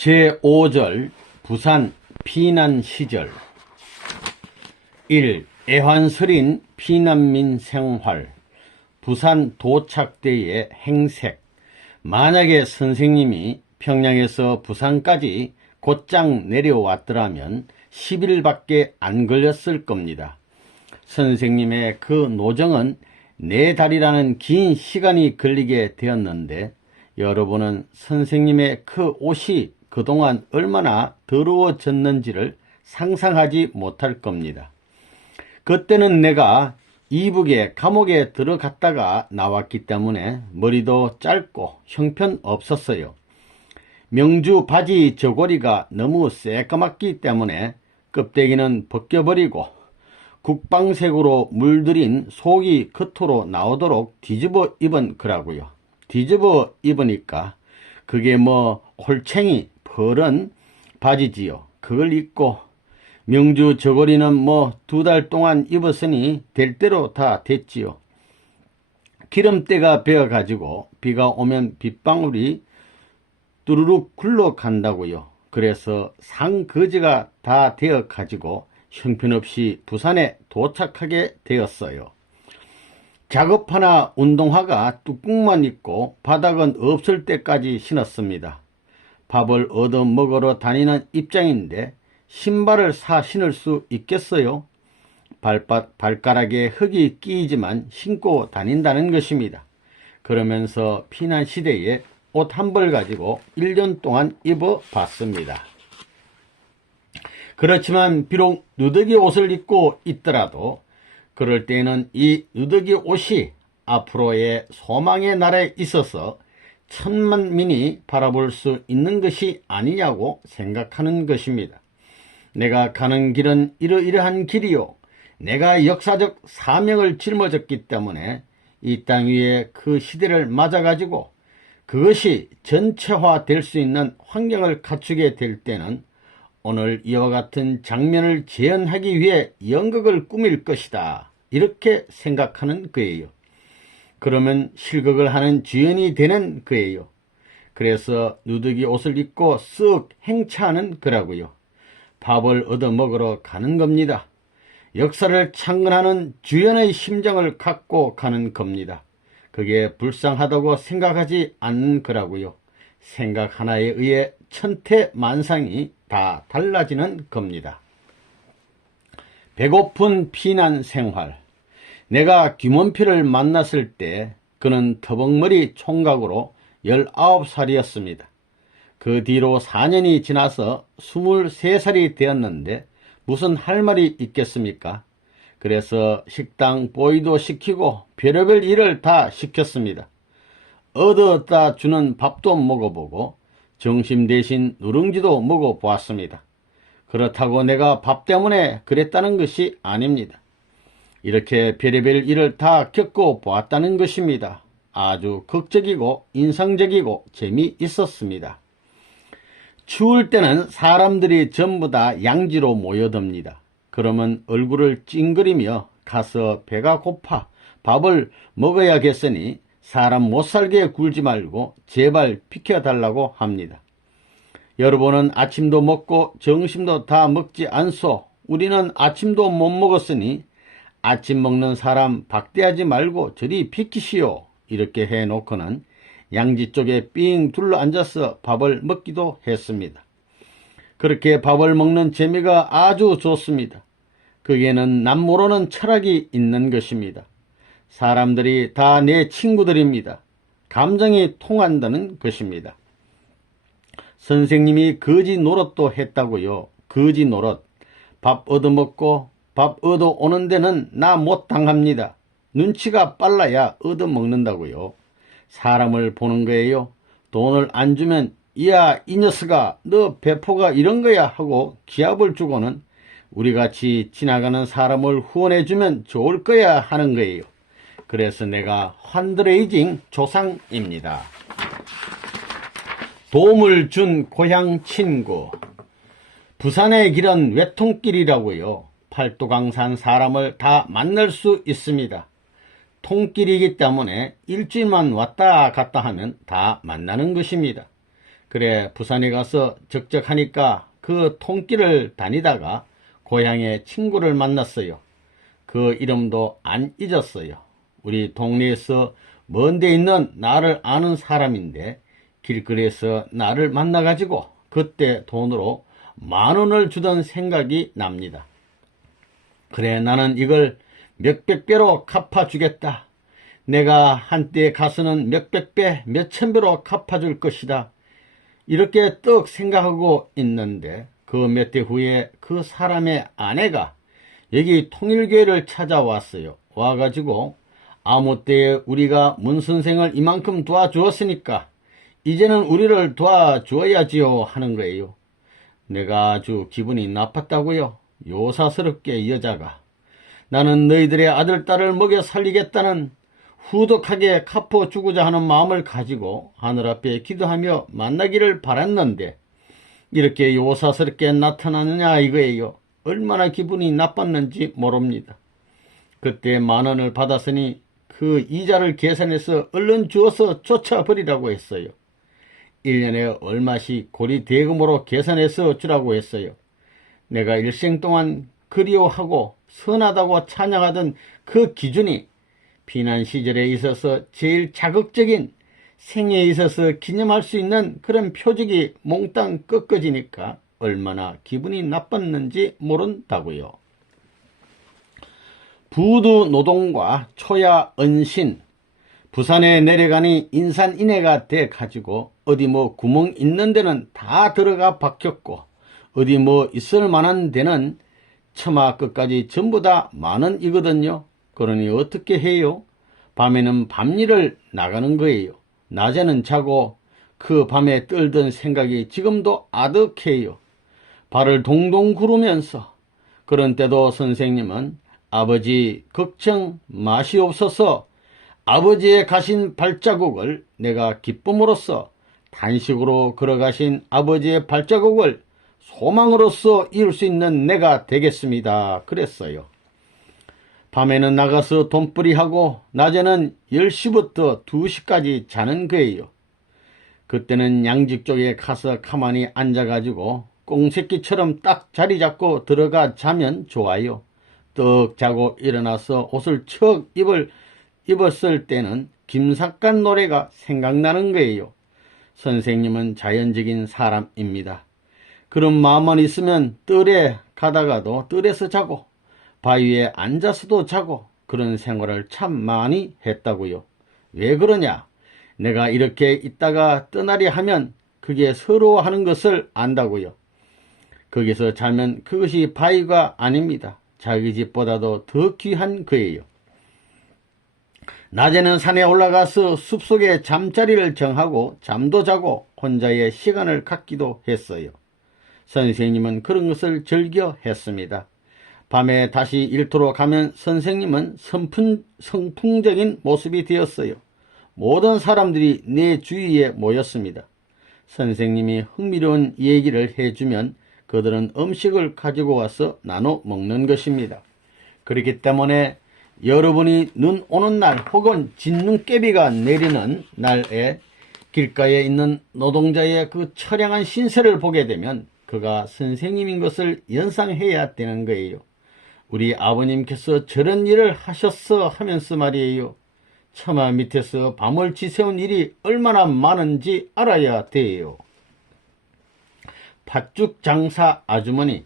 제5절 부산 피난 시절 1. 애환스린 피난민 생활 부산 도착 때의 행색. 만약에 선생님이 평양에서 부산까지 곧장 내려왔더라면 10일밖에 안 걸렸을 겁니다. 선생님의 그 노정은 4달이라는 긴 시간이 걸리게 되었는데 여러분은 선생님의 그 옷이 그동안 얼마나 더러워졌는지를 상상하지 못할 겁니다. 그때는 내가 이북의 감옥에 들어갔다가 나왔기 때문에 머리도 짧고 형편없었어요. 명주 바지 저고리가 너무 새까맣기 때문에 껍데기는 벗겨버리고 국방색으로 물들인 속이 겉으로 나오도록 뒤집어 입은 거라고요. 뒤집어 입으니까 그게 뭐 홀챙이 퍼런 바지지요. 그걸 입고 명주 저고리는 뭐 2달 동안 입었으니 될 대로 다 됐지요. 기름때가 베어가지고 비가 오면 빗방울이 뚜루룩 굴러간다고요. 그래서 상거지가 다 되어가지고 형편없이 부산에 도착하게 되었어요. 작업화나 운동화가 뚜껑만 있고 바닥은 없을 때까지 신었습니다. 밥을 얻어 먹으러 다니는 입장인데 신발을 사 신을 수 있겠어요? 발가락에 흙이 끼이지만 신고 다닌다는 것입니다. 그러면서 피난시대에 옷 한 벌 가지고 1년 동안 입어봤습니다. 그렇지만 비록 누더기 옷을 입고 있더라도 그럴 때에는 이 누더기 옷이 앞으로의 소망의 날에 있어서 천만민이 바라볼 수 있는 것이 아니냐고 생각하는 것입니다. 내가 가는 길은 이러이러한 길이요. 내가 역사적 사명을 짊어졌기 때문에 이 땅 위에 그 시대를 맞아가지고 그것이 전체화 될 수 있는 환경을 갖추게 될 때는 오늘 이와 같은 장면을 재현하기 위해 연극을 꾸밀 것이다. 이렇게 생각하는 거예요. 그러면 실극을 하는 주연이 되는 거예요. 그래서 누더기 옷을 입고 쓱 행차하는 거라고요. 밥을 얻어 먹으러 가는 겁니다. 역사를 창건하는 주연의 심정을 갖고 가는 겁니다. 그게 불쌍하다고 생각하지 않는 거라고요. 생각 하나에 의해 천태만상이 다 달라지는 겁니다. 배고픈 피난 생활. 내가 김원필을 만났을 때 그는 터벅머리 총각으로 19살이었습니다. 그 뒤로 4년이 지나서 23살이 되었는데 무슨 할 말이 있겠습니까? 그래서 식당 보이도 시키고 별의별 일을 다 시켰습니다. 얻어다 주는 밥도 먹어보고 점심 대신 누룽지도 먹어보았습니다. 그렇다고 내가 밥 때문에 그랬다는 것이 아닙니다. 이렇게 별의별 일을 다 겪어보았다는 것입니다. 아주 극적이고 인상적이고 재미있었습니다. 추울 때는 사람들이 전부 다 양지로 모여듭니다. 그러면 얼굴을 찡그리며 가서 배가 고파 밥을 먹어야겠으니 사람 못살게 굴지 말고 제발 비켜달라고 합니다. 여러분은 아침도 먹고 점심도 다 먹지 않소. 우리는 아침도 못 먹었으니 아침 먹는 사람 박대하지 말고 저리 비키시오. 이렇게 해놓고는 양지 쪽에 삥 둘러앉아서 밥을 먹기도 했습니다. 그렇게 밥을 먹는 재미가 아주 좋습니다. 거기에는 남모르는 철학이 있는 것입니다. 사람들이 다 내 친구들입니다. 감정이 통한다는 것입니다. 선생님이 거지 노릇도 했다고요. 거지 노릇. 밥 얻어먹고 밥 얻어오는 데는 나 못 당합니다. 눈치가 빨라야 얻어먹는다고요. 사람을 보는 거예요. 돈을 안 주면 이야 이 녀석아 너 배포가 이런 거야 하고 기합을 주고는 우리같이 지나가는 사람을 후원해주면 좋을 거야 하는 거예요. 그래서 내가 환드레이징 조상입니다. 도움을 준 고향 친구. 부산의 길은 외통길이라고요. 팔도강산 사람을 다 만날 수 있습니다. 통길이기 때문에 일주일만 왔다 갔다 하면 다 만나는 것입니다. 그래 부산에 가서 적적하니까 그 통길을 다니다가 고향에 친구를 만났어요. 그 이름도 안 잊었어요. 우리 동네에서 먼데 있는 나를 아는 사람인데 길거리에서 나를 만나가지고 그때 돈으로 10,000원을 주던 생각이 납니다. 그래 나는 이걸 몇백 배로 갚아주겠다. 내가 한때 가서는 몇백 배, 몇천 배로 갚아줄 것이다. 이렇게 떡 생각하고 있는데 그 몇 대 후에 그 사람의 아내가 여기 통일교회를 찾아왔어요. 와가지고 아무 때에 우리가 문 선생을 이만큼 도와주었으니까 이제는 우리를 도와주어야지요 하는 거예요. 내가 아주 기분이 나빴다고요. 요사스럽게 여자가 나는 너희들의 아들, 딸을 먹여 살리겠다는 후덕하게 갚아주고자 하는 마음을 가지고 하늘 앞에 기도하며 만나기를 바랐는데 이렇게 요사스럽게 나타나느냐 이거예요. 얼마나 기분이 나빴는지 모릅니다. 그때 10,000원을 받았으니 그 이자를 계산해서 얼른 주어서 쫓아버리라고 했어요. 1년에 얼마씩 고리 대금으로 계산해서 주라고 했어요. 내가 일생 동안 그리워하고 선하다고 찬양하던 그 기준이 비난 시절에 있어서 제일 자극적인 생애에 있어서 기념할 수 있는 그런 표적이 몽땅 꺾어지니까 얼마나 기분이 나빴는지 모른다고요. 부두 노동과 초야 은신, 부산에 내려가니 인산인해가 돼가지고 어디 뭐 구멍 있는 데는 다 들어가 박혔고 어디 뭐 있을 만한 데는 처마 끝까지 전부 다 10,000원이거든요. 그러니 어떻게 해요? 밤에는 밤일을 나가는 거예요. 낮에는 자고 그 밤에 떨던 생각이 지금도 아득해요. 발을 동동 구르면서 그런 때도 선생님은 아버지 걱정 마시옵소서 아버지의 가신 발자국을 내가 기쁨으로써 단식으로 걸어가신 아버지의 발자국을 소망으로써 이룰 수 있는 내가 되겠습니다. 그랬어요. 밤에는 나가서 돈벌이하고 낮에는 10시부터 2시까지 자는 거예요. 그때는 양직 쪽에 가서 가만히 앉아가지고 꽁새끼처럼 딱 자리 잡고 들어가 자면 좋아요. 떡 자고 일어나서 옷을 척 입었을 때는 김삿간 노래가 생각나는 거예요. 선생님은 자연적인 사람입니다. 그런 마음만 있으면 뜰에 가다가도 뜰에서 자고 바위에 앉아서도 자고 그런 생활을 참 많이 했다고요. 왜 그러냐? 내가 이렇게 있다가 떠나리 하면 그게 서러워하는 것을 안다고요. 거기서 자면 그것이 바위가 아닙니다. 자기 집보다도 더 귀한 거예요. 낮에는 산에 올라가서 숲속에 잠자리를 정하고 잠도 자고 혼자의 시간을 갖기도 했어요. 선생님은 그런 것을 즐겨 했습니다. 밤에 다시 일터로 가면 선생님은 성풍적인 모습이 되었어요. 모든 사람들이 내 주위에 모였습니다. 선생님이 흥미로운 얘기를 해주면 그들은 음식을 가지고 와서 나눠 먹는 것입니다. 그렇기 때문에 여러분이 눈 오는 날 혹은 진눈깨비가 내리는 날에 길가에 있는 노동자의 그 처량한 신세를 보게 되면 그가 선생님인 것을 연상해야 되는 거예요. 우리 아버님께서 저런 일을 하셨어 하면서 말이에요. 처마 밑에서 밤을 지새운 일이 얼마나 많은지 알아야 돼요. 팥죽 장사 아주머니,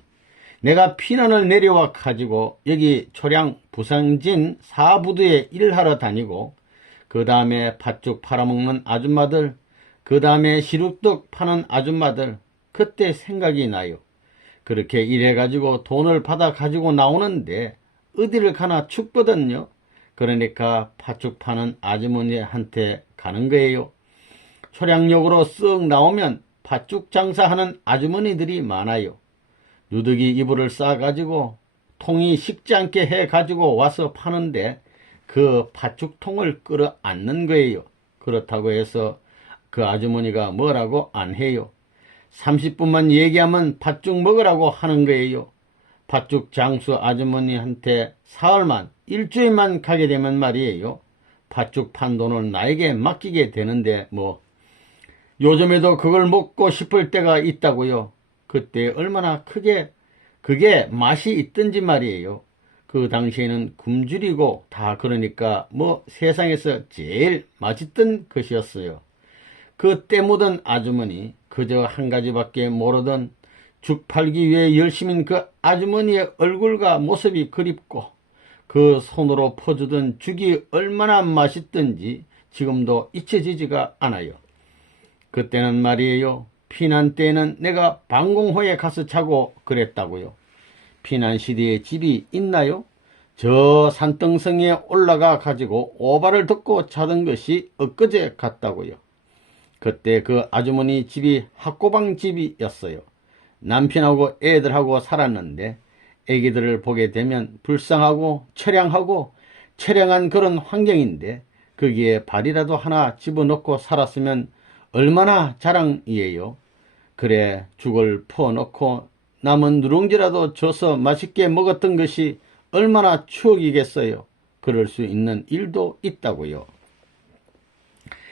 내가 피난을 내려와 가지고 여기 초량 부산진 사부두에 일하러 다니고 그 다음에 팥죽 팔아먹는 아줌마들, 그 다음에 시루떡 파는 아줌마들, 그때 생각이 나요. 그렇게 일해가지고 돈을 받아 가지고 나오는데 어디를 가나 춥거든요. 그러니까 팥죽 파는 아주머니한테 가는 거예요. 초량역으로 쓱 나오면 팥죽 장사하는 아주머니들이 많아요. 누더기 이불을 싸가지고 통이 식지 않게 해가지고 와서 파는데 그 팥죽통을 끌어안는 거예요. 그렇다고 해서 그 아주머니가 뭐라고 안 해요. 30분만 얘기하면 팥죽 먹으라고 하는 거예요. 팥죽 장수 아주머니한테 사흘만, 일주일만 가게 되면 말이에요. 팥죽 판 돈을 나에게 맡기게 되는데 뭐 요즘에도 그걸 먹고 싶을 때가 있다고요. 그때 얼마나 그게 맛이 있던지 말이에요. 그 당시에는 굶주리고 다 그러니까 뭐 세상에서 제일 맛있던 것이었어요. 그 때 묻은 아주머니, 그저 한 가지밖에 모르던 죽 팔기 위해 열심인 그 아주머니의 얼굴과 모습이 그립고 그 손으로 퍼주던 죽이 얼마나 맛있던지 지금도 잊혀지지가 않아요. 그때는 말이에요. 피난 때에는 내가 방공호에 가서 자고 그랬다고요. 피난 시대에 집이 있나요? 저 산등성에 올라가 가지고 오바를 듣고 자던 것이 엊그제 같다고요. 그때 그 아주머니 집이 학고방 집이었어요. 남편하고 애들하고 살았는데 애기들을 보게 되면 불쌍하고 처량한 그런 환경인데 거기에 발이라도 하나 집어넣고 살았으면 얼마나 자랑이에요. 그래 죽을 퍼넣고 남은 누룽지라도 줘서 맛있게 먹었던 것이 얼마나 추억이겠어요. 그럴 수 있는 일도 있다고요.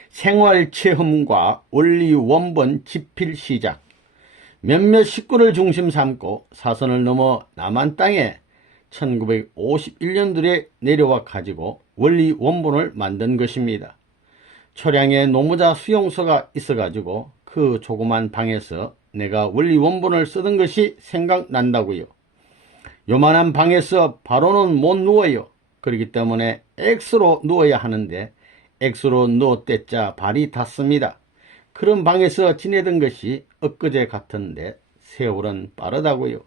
생활체험과 원리원본 집필 시작. 몇몇 식구를 중심 삼고 사선을 넘어 남한 땅에 1951년도에 내려와 가지고 원리원본을 만든 것입니다. 초량에 노무자 수용소가 있어가지고 그 조그만 방에서 내가 원리원본을 쓰던 것이 생각난다고요. 요만한 방에서 바로는 못 누워요. 그렇기 때문에 X로 누워야 하는데 X로 누웠댔자 발이 닿습니다. 그런 방에서 지내던 것이 엊그제 같은데 세월은 빠르다고요.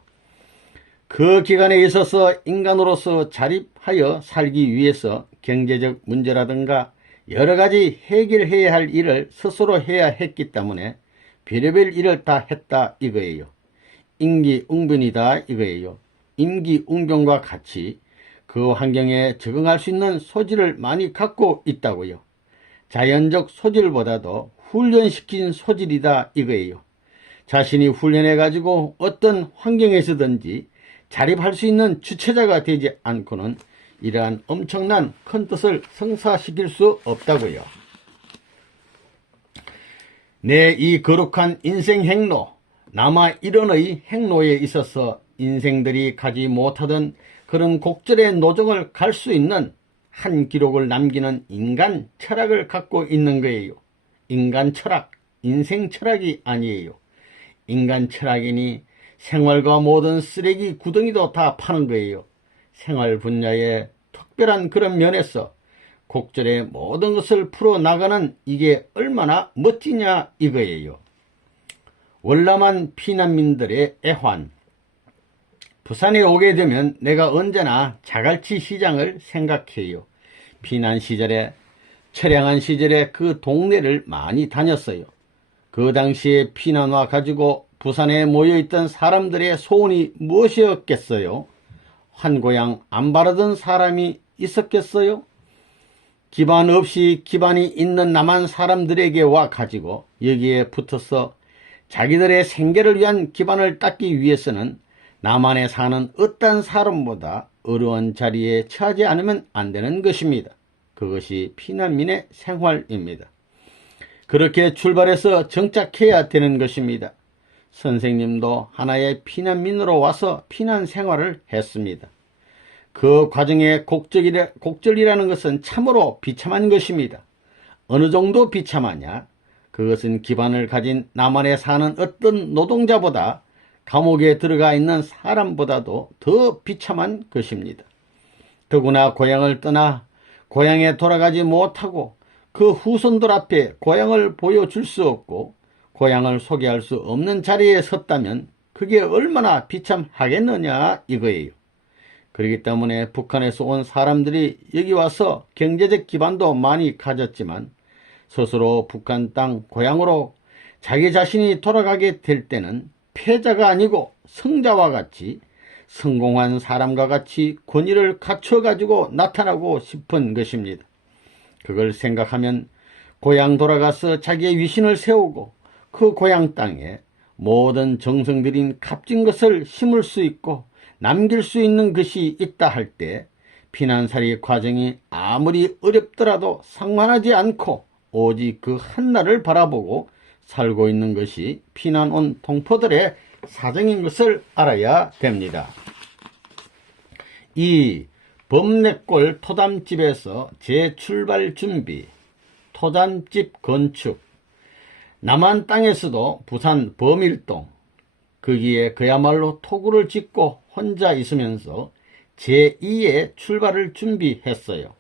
그 기간에 있어서 인간으로서 자립하여 살기 위해서 경제적 문제라든가 여러 가지 해결해야 할 일을 스스로 해야 했기 때문에 별의별 일을 다 했다 이거예요. 임기응변이다 이거예요. 임기응변과 같이 그 환경에 적응할 수 있는 소질을 많이 갖고 있다고요. 자연적 소질보다도 훈련시킨 소질이다 이거예요. 자신이 훈련해가지고 어떤 환경에서든지 자립할 수 있는 주체자가 되지 않고는 이러한 엄청난 큰 뜻을 성사시킬 수 없다고요. 내 이 거룩한 인생 행로, 남아 일원의 행로에 있어서 인생들이 가지 못하던 그런 곡절의 노정을 갈 수 있는 한 기록을 남기는 인간 철학을 갖고 있는 거예요. 인간 철학, 인생 철학이 아니에요. 인간 철학이니 생활과 모든 쓰레기 구덩이도 다 파는 거예요. 생활 분야의 특별한 그런 면에서 곡절의 모든 것을 풀어나가는 이게 얼마나 멋지냐 이거예요. 월남한 피난민들의 애환. 부산에 오게 되면 내가 언제나 자갈치 시장을 생각해요. 피난 시절에 처량한 시절에 그 동네를 많이 다녔어요. 그 당시에 피난 와 가지고 부산에 모여있던 사람들의 소원이 무엇이었겠어요? 한 고향 안 바라던 사람이 있었겠어요? 기반 없이 기반이 있는 남한 사람들에게 와 가지고 여기에 붙어서 자기들의 생계를 위한 기반을 닦기 위해서는 남한에 사는 어떤 사람보다 어려운 자리에 처하지 않으면 안 되는 것입니다. 그것이 피난민의 생활입니다. 그렇게 출발해서 정착해야 되는 것입니다. 선생님도 하나의 피난민으로 와서 피난 생활을 했습니다. 그 과정의 곡절이라는 것은 참으로 비참한 것입니다. 어느 정도 비참하냐? 그것은 기반을 가진 남한에 사는 어떤 노동자보다 감옥에 들어가 있는 사람보다도 더 비참한 것입니다. 더구나 고향을 떠나 고향에 돌아가지 못하고 그 후손들 앞에 고향을 보여줄 수 없고 고향을 소개할 수 없는 자리에 섰다면 그게 얼마나 비참하겠느냐 이거예요. 그렇기 때문에 북한에서 온 사람들이 여기 와서 경제적 기반도 많이 가졌지만 스스로 북한 땅 고향으로 자기 자신이 돌아가게 될 때는 패자가 아니고 성자와 같이 성공한 사람과 같이 권위를 갖춰가지고 나타나고 싶은 것입니다. 그걸 생각하면 고향 돌아가서 자기의 위신을 세우고 그 고향 땅에 모든 정성 들인 값진 것을 심을 수 있고 남길 수 있는 것이 있다 할 때 피난살이 과정이 아무리 어렵더라도 상관하지 않고 오직 그 한날을 바라보고 살고 있는 것이 피난 온 동포들의 사정인 것을 알아야 됩니다. 이 범내골 토담집에서 재출발 준비, 토담집 건축, 남한 땅에서도 부산 범일동, 거기에 그야말로 토구를 짓고 혼자 있으면서 제2의 출발을 준비했어요.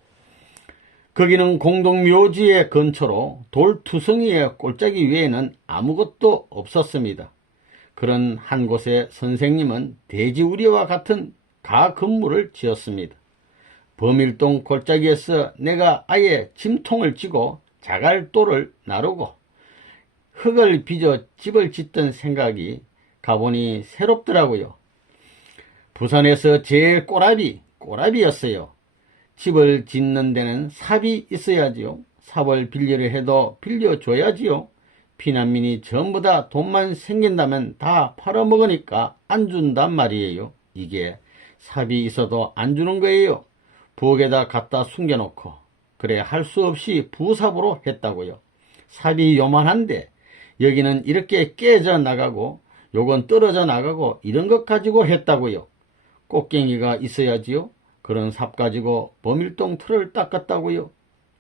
거기는 공동묘지의 근처로 돌투성이의 골짜기 외에는 아무것도 없었습니다. 그런 한 곳에 선생님은 돼지우리와 같은 가 건물을 지었습니다. 범일동 골짜기에서 내가 아예 짐통을 쥐고 자갈돌을 나르고 흙을 빚어 집을 짓던 생각이 가보니 새롭더라고요. 부산에서 제일 꼬라비였어요. 집을 짓는 데는 삽이 있어야지요. 삽을 빌리려 해도 빌려줘야지요. 피난민이 전부 다 돈만 생긴다면 다 팔아먹으니까 안 준단 말이에요. 이게 삽이 있어도 안 주는 거예요. 부엌에다 갖다 숨겨놓고 그래 할 수 없이 부삽으로 했다고요. 삽이 요만한데 여기는 이렇게 깨져 나가고 요건 떨어져 나가고 이런 것 가지고 했다고요. 꽃갱이가 있어야지요. 그런 삽 가지고 범일동 틀을 닦았다고요.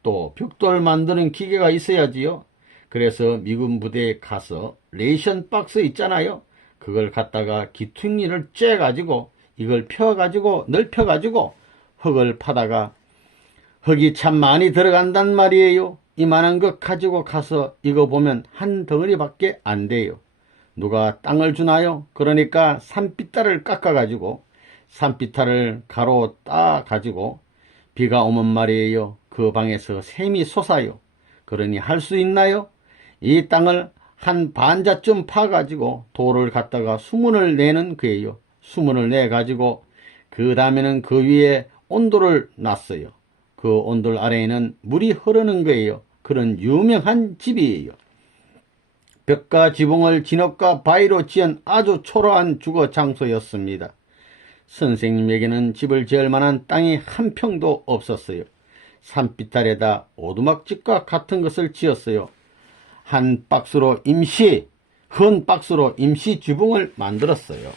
또 벽돌 만드는 기계가 있어야지요. 그래서 미군 부대에 가서 레이션 박스 있잖아요. 그걸 갖다가 기퉁이를 쬐가지고 이걸 펴가지고 넓혀가지고 흙을 파다가 흙이 참 많이 들어간단 말이에요. 이만한 것 가지고 가서 이거 보면 한 덩어리밖에 안 돼요. 누가 땅을 주나요? 그러니까 산비탈을 깎아가지고 산비탈을 가로 따가지고 비가 오면 말이에요. 그 방에서 샘이 솟아요. 그러니 할 수 있나요? 이 땅을 한 반자쯤 파가지고 돌을 갖다가 수문을 내는 거예요. 수문을 내가지고 그 다음에는 그 위에 온돌을 놨어요. 그 온돌 아래에는 물이 흐르는 거예요. 그런 유명한 집이에요. 벽과 지붕을 진흙과 바위로 지은 아주 초라한 주거 장소였습니다. 선생님에게는 집을 지을 만한 땅이 한 평도 없었어요. 산비탈에다 오두막집과 같은 것을 지었어요. 한 박스로 큰 박스로 임시 지붕을 만들었어요.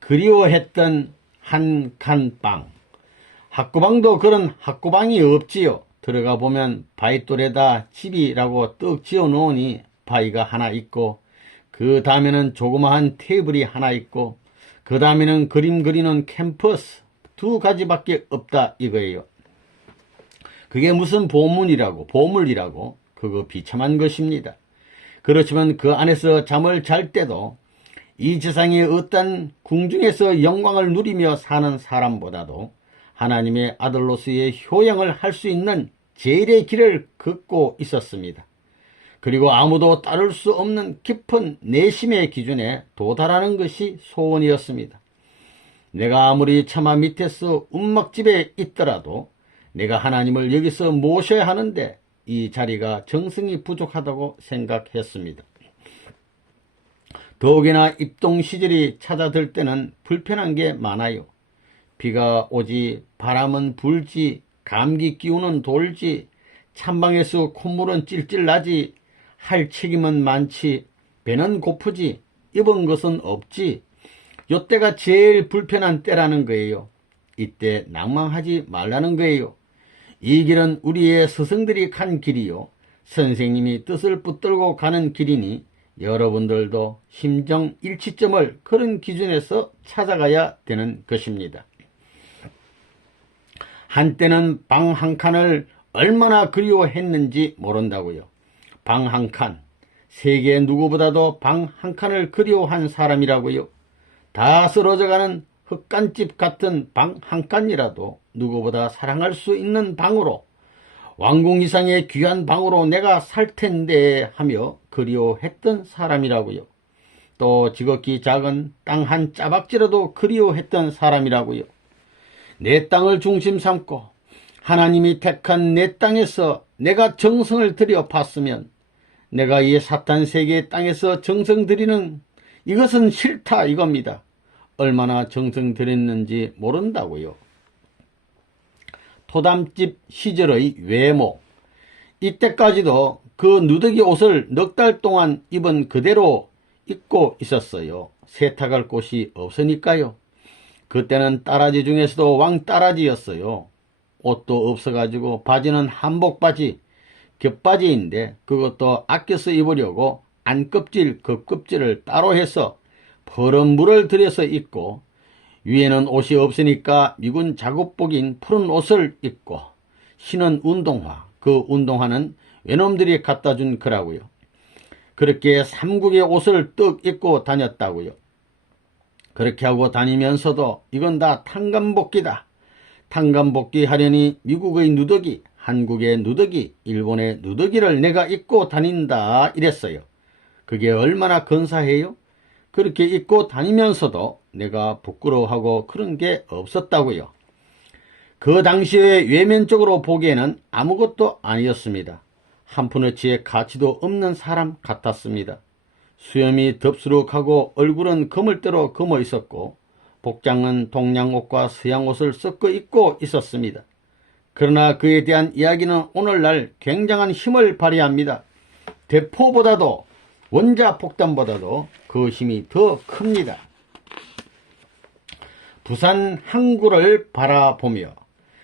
그리워했던 한 칸방. 학구방도 그런 학구방이 없지요. 들어가 보면 바위돌에다 집이라고 떡 지어 놓으니 바위가 하나 있고 그 다음에는 조그마한 테이블이 하나 있고 그 다음에는 그림 그리는 캔버스 두 가지밖에 없다 이거예요. 그게 무슨 보물이라고 그거 비참한 것입니다. 그렇지만 그 안에서 잠을 잘 때도 이 세상의 어떤 궁중에서 영광을 누리며 사는 사람보다도 하나님의 아들로서의 효용을 할 수 있는 제일의 길을 걷고 있었습니다. 그리고 아무도 따를 수 없는 깊은 내심의 기준에 도달하는 것이 소원이었습니다. 내가 아무리 처마 밑에서 움막집에 있더라도 내가 하나님을 여기서 모셔야 하는데 이 자리가 정성이 부족하다고 생각했습니다. 더욱이나 입동 시절이 찾아들 때는 불편한 게 많아요. 비가 오지, 바람은 불지, 감기 기운은 돌지, 찬방에서 콧물은 찔찔 나지, 할 책임은 많지, 배는 고프지, 입은 것은 없지. 요때가 제일 불편한 때라는 거예요. 이때 낭망하지 말라는 거예요. 이 길은 우리의 스승들이 간 길이요. 선생님이 뜻을 붙들고 가는 길이니 여러분들도 심정 일치점을 그런 기준에서 찾아가야 되는 것입니다. 한때는 방 한 칸을 얼마나 그리워했는지 모른다고요. 방 한 칸, 세계 누구보다도 방 한 칸을 그리워한 사람이라고요. 다 쓰러져가는 흙간집 같은 방 한 칸이라도 누구보다 사랑할 수 있는 방으로, 왕궁 이상의 귀한 방으로 내가 살 텐데 하며 그리워했던 사람이라고요. 또 지극히 작은 땅 한 짜박지라도 그리워했던 사람이라고요. 내 땅을 중심 삼고 하나님이 택한 내 땅에서 내가 정성을 들여 봤으면 내가 이 사탄 세계의 땅에서 정성 들이는 이것은 싫다 이겁니다. 얼마나 정성 들였는지 모른다고요. 토담집 시절의 외모. 이때까지도 그 누더기 옷을 넉 달 동안 입은 그대로 입고 있었어요. 세탁할 곳이 없으니까요. 그때는 따라지 중에서도 왕따라지였어요. 옷도 없어가지고 바지는 한복 바지, 겹바지인데 그것도 아껴서 입으려고 안껍질, 겉껍질을 따로 해서 퍼런 물을 들여서 입고 위에는 옷이 없으니까 미군 작업복인 푸른 옷을 입고 신은 운동화, 그 운동화는 외놈들이 갖다 준 거라고요. 그렇게 삼국의 옷을 떡 입고 다녔다고요. 그렇게 하고 다니면서도 이건 다 탕감복귀다. 탕감복귀 하려니 미국의 누더기, 한국의 누더기, 일본의 누더기를 내가 입고 다닌다 이랬어요. 그게 얼마나 근사해요? 그렇게 입고 다니면서도 내가 부끄러워하고 그런 게 없었다고요. 그 당시에 외면적으로 보기에는 아무것도 아니었습니다. 한 푼어치의 가치도 없는 사람 같았습니다. 수염이 덥수룩하고 얼굴은 거물대로 검어 있었고 복장은 동양옷과 서양옷을 섞어 입고 있었습니다. 그러나 그에 대한 이야기는 오늘날 굉장한 힘을 발휘합니다. 대포보다도 원자 폭탄보다도 그 힘이 더 큽니다. 부산 항구를 바라보며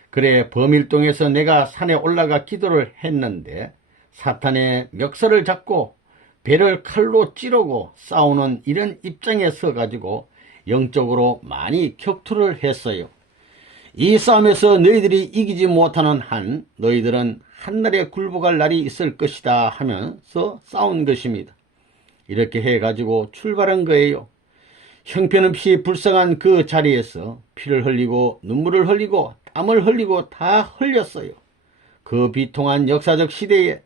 그래 범일동에서 내가 산에 올라가 기도를 했는데 사탄의 멱살을 잡고 배를 칼로 찌르고 싸우는 이런 입장에 서가지고 영적으로 많이 격투를 했어요. 이 싸움에서 너희들이 이기지 못하는 한 너희들은 한날에 굴복할 날이 있을 것이다 하면서 싸운 것입니다. 이렇게 해가지고 출발한 거예요. 형편없이 불쌍한 그 자리에서 피를 흘리고 눈물을 흘리고 땀을 흘리고 다 흘렸어요. 그 비통한 역사적 시대에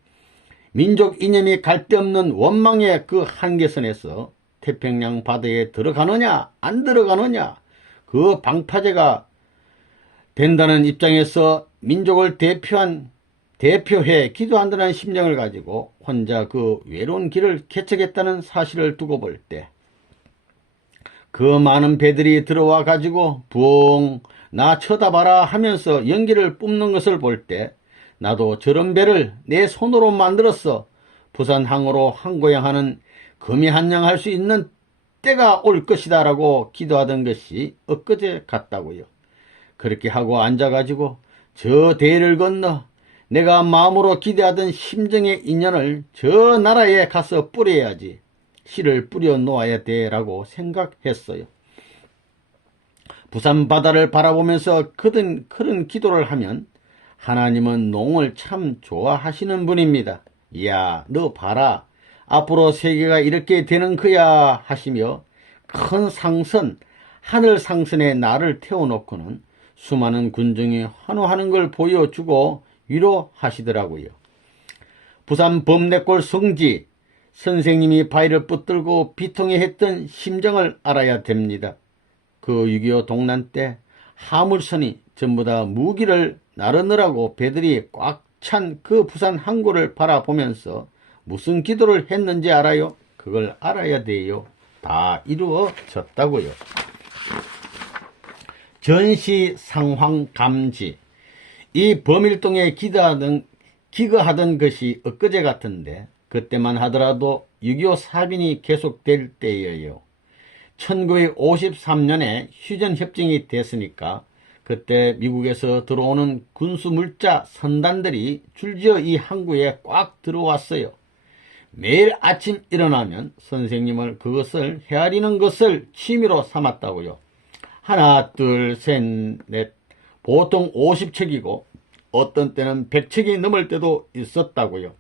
민족 이념이 갈 데 없는 원망의 그 한계선에서 태평양 바다에 들어가느냐 안 들어가느냐 그 방파제가 된다는 입장에서 민족을 대표해 기도한다는 심정을 가지고 혼자 그 외로운 길을 개척했다는 사실을 두고 볼 때 그 많은 배들이 들어와 가지고 부엉 나 쳐다봐라 하면서 연기를 뿜는 것을 볼 때 나도 저런 배를 내 손으로 만들어서 부산항으로 항고양하는 금이 한양할 수 있는 때가 올 것이다 라고 기도하던 것이 엊그제 같다고요. 그렇게 하고 앉아가지고 저 대를 건너 내가 마음으로 기대하던 심정의 인연을 저 나라에 가서 뿌려야지. 씨를 뿌려 놓아야 돼라고 생각했어요. 부산 바다를 바라보면서 그런 기도를 하면 하나님은 농을 참 좋아하시는 분입니다. 이야 너 봐라 앞으로 세계가 이렇게 되는 거야 하시며 큰 상선 하늘 상선에 나를 태워놓고는 수많은 군중이 환호하는 걸 보여주고 위로하시더라고요. 부산 범내골 성지 선생님이 바위를 붙들고 비통해했던 심정을 알아야 됩니다. 그 6.25 동란 때 하물선이 전부 다 무기를 나르느라고 배들이 꽉 찬 그 부산 항구를 바라보면서 무슨 기도를 했는지 알아요? 그걸 알아야 돼요. 다 이루어졌다고요. 전시 상황 감지. 이 범일동에 기거하던 것이 엊그제 같은데 그때만 하더라도 6.25 사변이 계속될 때예요. 1953년에 휴전협정이 됐으니까 그때 미국에서 들어오는 군수물자 선단들이 줄지어 이 항구에 꽉 들어왔어요. 매일 아침 일어나면 선생님을 그것을 헤아리는 것을 취미로 삼았다고요. 하나, 둘, 셋, 넷, 보통 50척이고 어떤 때는 100척이 넘을 때도 있었다고요.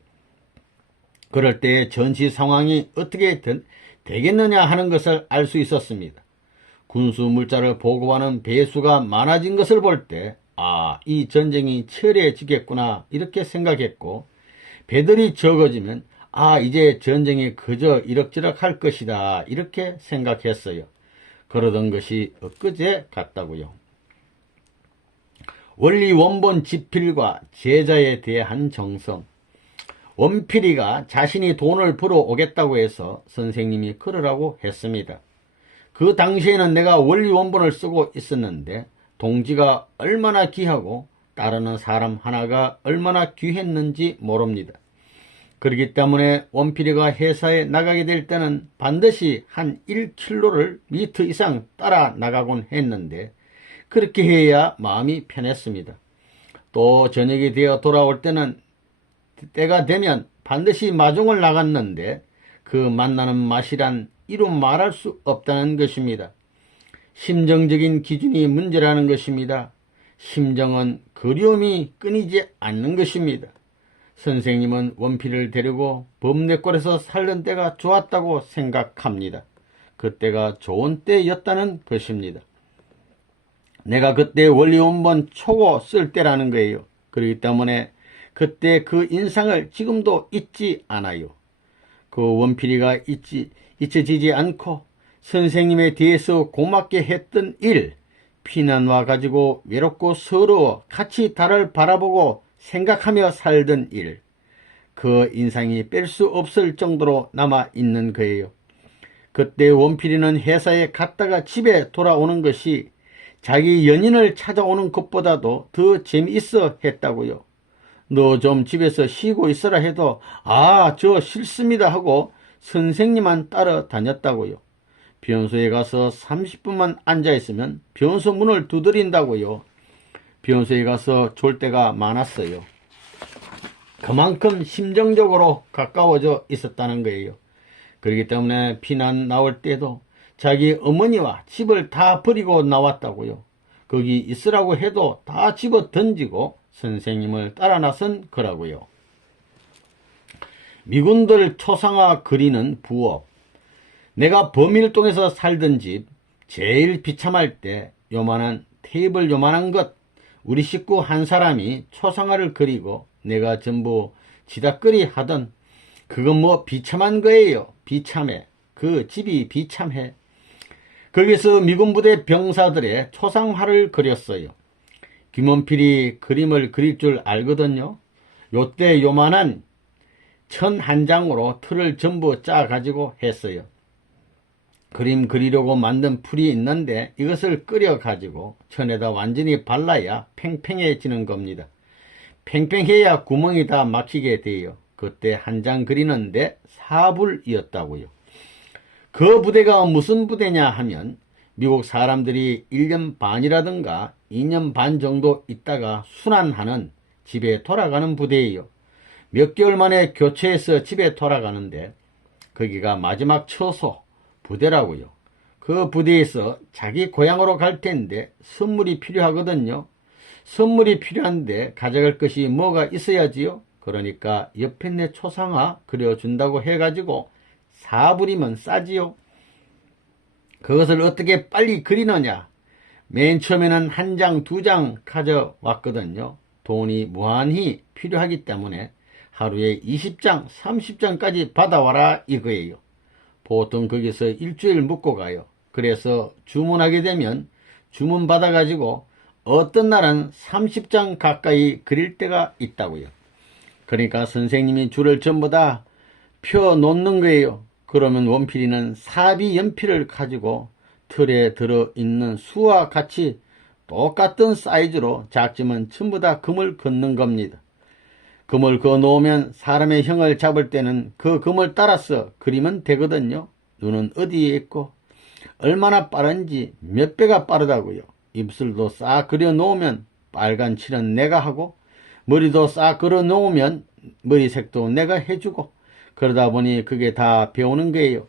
그럴 때의 전시 상황이 어떻게 되겠느냐 하는 것을 알 수 있었습니다. 군수 물자를 보고하는 배수가 많아진 것을 볼 때 이 전쟁이 치열해지겠구나 이렇게 생각했고 배들이 적어지면 이제 전쟁이 그저 이럭저럭 할 것이다 이렇게 생각했어요. 그러던 것이 엊그제 같다고요. 원리 원본 지필과 제자에 대한 정성. 원필이가 자신이 돈을 벌어 오겠다고 해서 선생님이 그러라고 했습니다. 그 당시에는 내가 원리 원본을 쓰고 있었는데 동지가 얼마나 귀하고 따르는 사람 하나가 얼마나 귀했는지 모릅니다. 그렇기 때문에 원필이가 회사에 나가게 될 때는 반드시 한 1km를 미터 이상 따라 나가곤 했는데 그렇게 해야 마음이 편했습니다. 또 저녁이 되어 돌아올 때가 되면 반드시 마중을 나갔는데 그 만나는 맛이란 이루 말할 수 없다는 것입니다. 심정적인 기준이 문제라는 것입니다. 심정은 그리움이 끊이지 않는 것입니다. 선생님은 원필을 데리고 범내골에서 살던 때가 좋았다고 생각합니다. 그때가 좋은 때였다는 것입니다. 내가 그때 원리원본 초고 쓸 때라는 거예요. 그렇기 때문에 그때 그 인상을 지금도 잊지 않아요. 그 원필이가 잊혀지지 않고 선생님에 대해서 고맙게 했던 일, 피난와 가지고 외롭고 서러워 같이 달을 바라보고 생각하며 살던 일, 그 인상이 뺄 수 없을 정도로 남아있는 거예요. 그때 원필이는 회사에 갔다가 집에 돌아오는 것이 자기 연인을 찾아오는 것보다도 더 재미있어 했다고요. 너 좀 집에서 쉬고 있어라 해도 저 싫습니다 하고 선생님만 따라다녔다고요. 변소에 가서 30분만 앉아있으면 변소 문을 두드린다고요. 변소에 가서 졸 때가 많았어요. 그만큼 심정적으로 가까워져 있었다는 거예요. 그렇기 때문에 피난 나올 때도 자기 어머니와 집을 다 버리고 나왔다고요. 거기 있으라고 해도 다 집어 던지고 선생님을 따라 나선 거라고요. 미군들 초상화 그리는 부업. 내가 범일동에서 살던 집 제일 비참할 때 요만한 테이블 요만한 것 우리 식구 한 사람이 초상화를 그리고 내가 전부 지다끌이 하던 그건 뭐 비참한 거예요. 비참해. 그 집이 비참해. 거기서 미군부대 병사들의 초상화를 그렸어요. 김원필이 그림을 그릴 줄 알거든요. 요때 요만한 천 한 장으로 틀을 전부 짜가지고 했어요. 그림 그리려고 만든 풀이 있는데 이것을 끓여가지고 천에다 완전히 발라야 팽팽해지는 겁니다. 팽팽해야 구멍이 다 막히게 돼요. 그때 한 장 그리는데 4불이었다고요. 그 부대가 무슨 부대냐 하면 미국 사람들이 1년 반이라든가 2년 반 정도 있다가 순환하는 집에 돌아가는 부대예요. 몇 개월 만에 교체해서 집에 돌아가는데 거기가 마지막 처소 부대라고요. 그 부대에서 자기 고향으로 갈 텐데 선물이 필요하거든요. 선물이 필요한데 가져갈 것이 뭐가 있어야지요. 그러니까 옆에 내 초상화 그려준다고 해가지고 4불이면 싸지요. 그것을 어떻게 빨리 그리느냐. 맨 처음에는 한 장, 두 장 가져왔거든요. 돈이 무한히 필요하기 때문에 하루에 20장, 30장까지 받아와라 이거예요. 보통 거기서 일주일 묵고 가요. 그래서 주문하게 되면 주문 받아가지고 어떤 날은 30장 가까이 그릴 때가 있다고요. 그러니까 선생님이 줄을 전부 다 펴 놓는 거예요. 그러면 원필이는 사비 연필을 가지고 틀에 들어있는 수와 같이 똑같은 사이즈로 작지만 전부 다 금을 긋는 겁니다. 금을 그어 놓으면 사람의 형을 잡을 때는 그 금을 따라서 그리면 되거든요. 눈은 어디에 있고 얼마나 빠른지 몇 배가 빠르다고요. 입술도 싹 그려 놓으면 빨간 칠은 내가 하고 머리도 싹 그려 놓으면 머리색도 내가 해주고 그러다 보니 그게 다 배우는 거예요.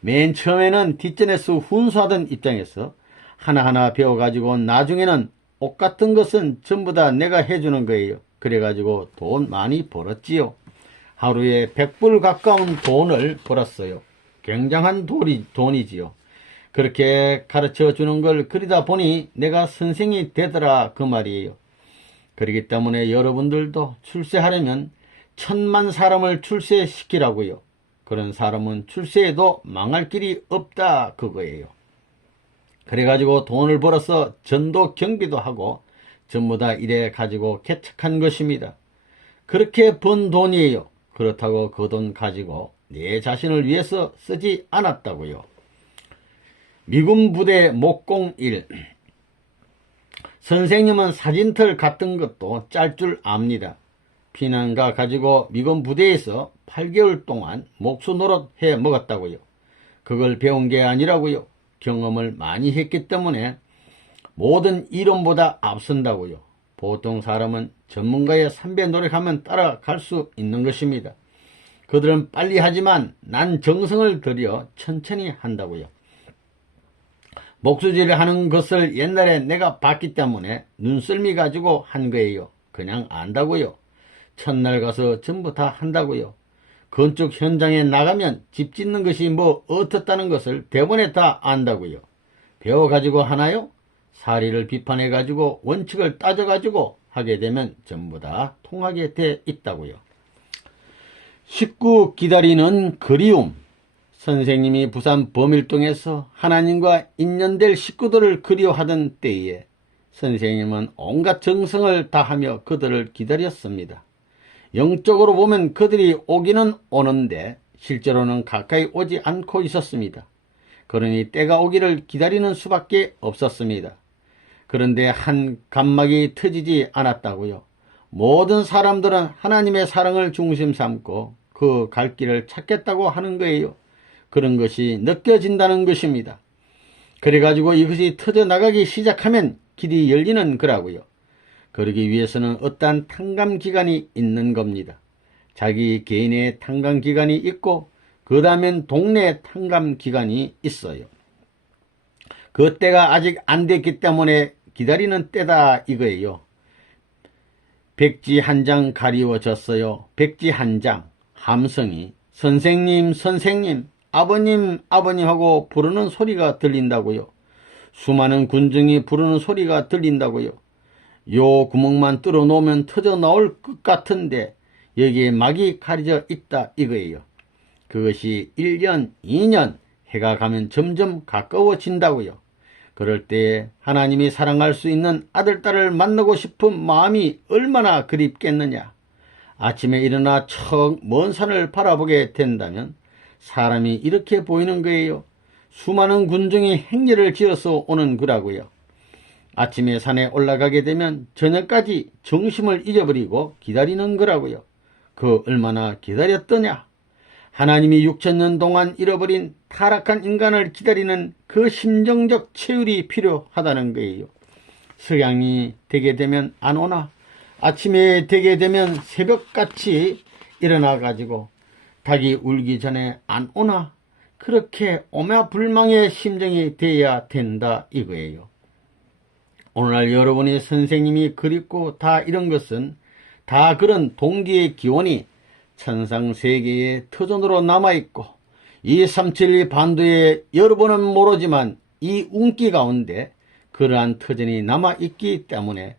맨 처음에는 뒷전에서 훈수하던 입장에서 하나하나 배워가지고 나중에는 옷 같은 것은 전부 다 내가 해주는 거예요. 그래가지고 돈 많이 벌었지요. 하루에 100불 가까운 돈을 벌었어요. 굉장한 돈이지요. 그렇게 가르쳐 주는 걸 그리다 보니 내가 선생이 되더라 그 말이에요. 그렇기 때문에 여러분들도 출세하려면 1000만 사람을 출세시키라고요. 그런 사람은 출세해도 망할 길이 없다 그거예요. 그래가지고 돈을 벌어서 전도 경비도 하고 전부 다 이래 가지고 개척한 것입니다. 그렇게 번 돈이에요. 그렇다고 그 돈 가지고 내 자신을 위해서 쓰지 않았다고요. 미군 부대 목공 1. 선생님은 사진틀 같은 것도 짤 줄 압니다. 피난가 가지고 미군 부대에서 8개월 동안 목수 노릇 해 먹었다고요. 그걸 배운 게 아니라고요. 경험을 많이 했기 때문에 모든 이론보다 앞선다고요. 보통 사람은 전문가의 선배 노력하면 따라갈 수 있는 것입니다. 그들은 빨리 하지만 난 정성을 들여 천천히 한다고요. 목수질을 하는 것을 옛날에 내가 봤기 때문에 눈썰미 가지고 한 거예요. 그냥 안다고요. 첫날 가서 전부 다 한다고요. 건축 현장에 나가면 집 짓는 것이 뭐 어떻다는 것을 대본에 다 안다고요. 배워가지고 하나요? 사리를 비판해가지고 원칙을 따져가지고 하게 되면 전부 다 통하게 돼 있다고요. 식구 기다리는 그리움. 선생님이 부산 범일동에서 하나님과 인연될 식구들을 그리워하던 때에 선생님은 온갖 정성을 다하며 그들을 기다렸습니다. 영적으로 보면 그들이 오기는 오는데 실제로는 가까이 오지 않고 있었습니다. 그러니 때가 오기를 기다리는 수밖에 없었습니다. 그런데 한 감막이 터지지 않았다고요. 모든 사람들은 하나님의 사랑을 중심 삼고 그 갈 길을 찾겠다고 하는 거예요. 그런 것이 느껴진다는 것입니다. 그래가지고 이것이 터져나가기 시작하면 길이 열리는 거라고요. 그러기 위해서는 어떠한 탕감기간이 있는 겁니다. 자기 개인의 탕감기간이 있고 그 다음엔 동네 탕감기간이 있어요. 그 때가 아직 안 됐기 때문에 기다리는 때다 이거예요. 백지 한 장 가리워졌어요. 백지 한 장. 함성이 선생님 선생님 아버님 아버님 하고 부르는 소리가 들린다고요. 수많은 군중이 부르는 소리가 들린다고요. 요 구멍만 뚫어 놓으면 터져 나올 것 같은데 여기에 막이 가려져 있다 이거예요. 그것이 1년 2년 해가 가면 점점 가까워진다고요. 그럴 때 하나님이 사랑할 수 있는 아들, 딸을 만나고 싶은 마음이 얼마나 그립겠느냐. 아침에 일어나 척 먼 산을 바라보게 된다면 사람이 이렇게 보이는 거예요. 수많은 군중이 행렬을 지어서 오는 거라고요. 아침에 산에 올라가게 되면 저녁까지 정심을 잊어버리고 기다리는 거라고요. 그 얼마나 기다렸더냐. 하나님이 6천년 동안 잃어버린 타락한 인간을 기다리는 그 심정적 체율이 필요하다는 거예요. 석양이 되게 되면 안 오나? 아침에 되게 되면 새벽같이 일어나가지고 닭이 울기 전에 안 오나? 그렇게 오마불망의 심정이 돼야 된다 이거예요. 오늘날 여러분이 선생님이 그립고 다 이런 것은 다 그런 동기의 기원이 천상세계의 터전으로 남아있고 이 372 반도에 여러분은 모르지만 이 운기 가운데 그러한 터전이 남아있기 때문에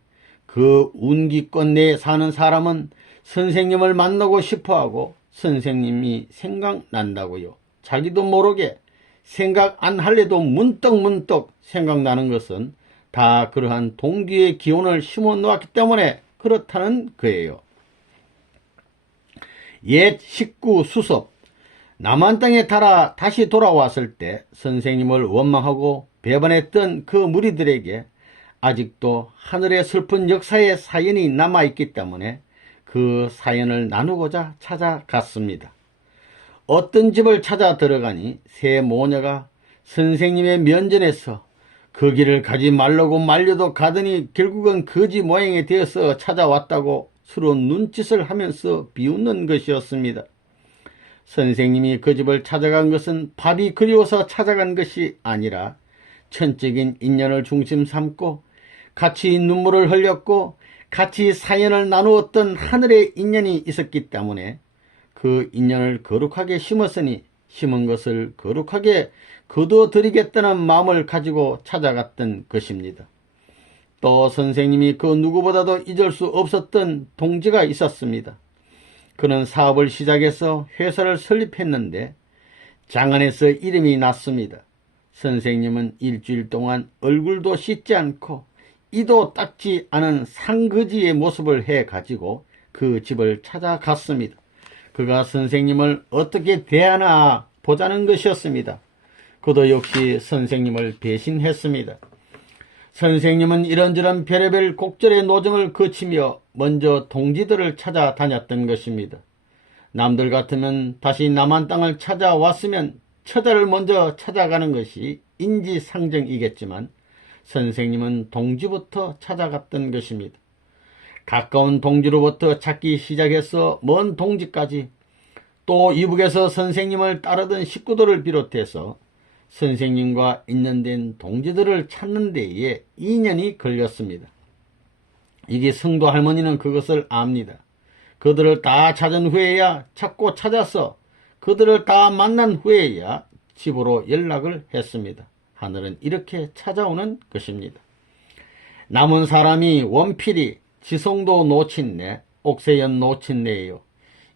그 운기권 내에 사는 사람은 선생님을 만나고 싶어하고 선생님이 생각난다고요. 자기도 모르게 생각 안 할래도 문득문득 생각나는 것은 다 그러한 동기의 기운을 심어 놓았기 때문에 그렇다는 거예요. 옛 식구 수섭. 남한 땅에 달아 다시 돌아왔을 때 선생님을 원망하고 배반했던 그 무리들에게 아직도 하늘의 슬픈 역사의 사연이 남아있기 때문에 그 사연을 나누고자 찾아갔습니다. 어떤 집을 찾아 들어가니 새 모녀가 선생님의 면전에서 그 길을 가지 말라고 말려도 가더니 결국은 거지 모양이 되어서 찾아왔다고 서로 눈짓을 하면서 비웃는 것이었습니다. 선생님이 그 집을 찾아간 것은 밥이 그리워서 찾아간 것이 아니라 천적인 인연을 중심 삼고 같이 눈물을 흘렸고 같이 사연을 나누었던 하늘의 인연이 있었기 때문에 그 인연을 거룩하게 심었으니 심은 것을 거룩하게 거두어드리겠다는 마음을 가지고 찾아갔던 것입니다. 또 선생님이 그 누구보다도 잊을 수 없었던 동지가 있었습니다. 그는 사업을 시작해서 회사를 설립했는데 장안에서 이름이 났습니다. 선생님은 일주일 동안 얼굴도 씻지 않고 이도 닦지 않은 상거지의 모습을 해가지고 그 집을 찾아갔습니다. 그가 선생님을 어떻게 대하나 보자는 것이었습니다. 그도 역시 선생님을 배신했습니다. 선생님은 이런저런 별의별 곡절의 노정을 거치며 먼저 동지들을 찾아다녔던 것입니다. 남들 같으면 다시 남한 땅을 찾아왔으면 처자를 먼저 찾아가는 것이 인지상정이겠지만 선생님은 동지부터 찾아갔던 것입니다. 가까운 동지로부터 찾기 시작해서 먼 동지까지, 또 이북에서 선생님을 따르던 식구들을 비롯해서 선생님과 인연된 동지들을 찾는 데에 2년이 걸렸습니다. 이게 성도 할머니는 그것을 압니다. 그들을 다 찾은 후에야, 찾고 찾아서 그들을 다 만난 후에야 집으로 연락을 했습니다. 하늘은 이렇게 찾아오는 것입니다. 남은 사람이 원필이, 지성도 노친네, 옥세연 노친네예요.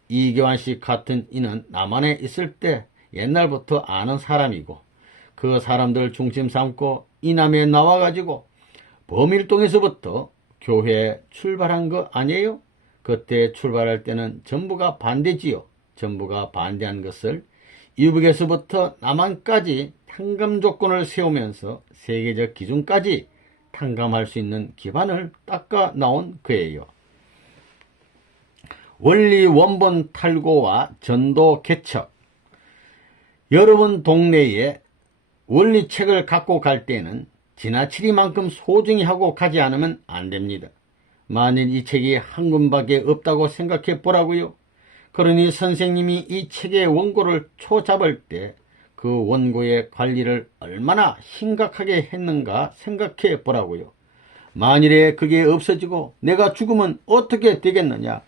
이교환씨 같은 이는 남한에 있을 때 옛날부터 아는 사람이고, 그 사람들 중심 삼고 이남에 나와가지고 범일동에서부터 교회 출발한 거 아니에요? 그때 출발할 때는 전부가 반대지요. 전부가 반대한 것을 이북에서부터 남한까지 탕감 조건을 세우면서 세계적 기준까지 탕감할 수 있는 기반을 닦아 나온 거예요. 원리 원본 탈고와 전도 개척. 여러분 동네에 원리책을 갖고 갈 때는 지나치리만큼 소중히 하고 가지 않으면 안 됩니다. 만일 이 책이 한 권밖에 없다고 생각해 보라고요. 그러니 선생님이 이 책의 원고를 초잡을 때 그 원고의 관리를 얼마나 심각하게 했는가 생각해 보라고요. 만일에 그게 없어지고 내가 죽으면 어떻게 되겠느냐.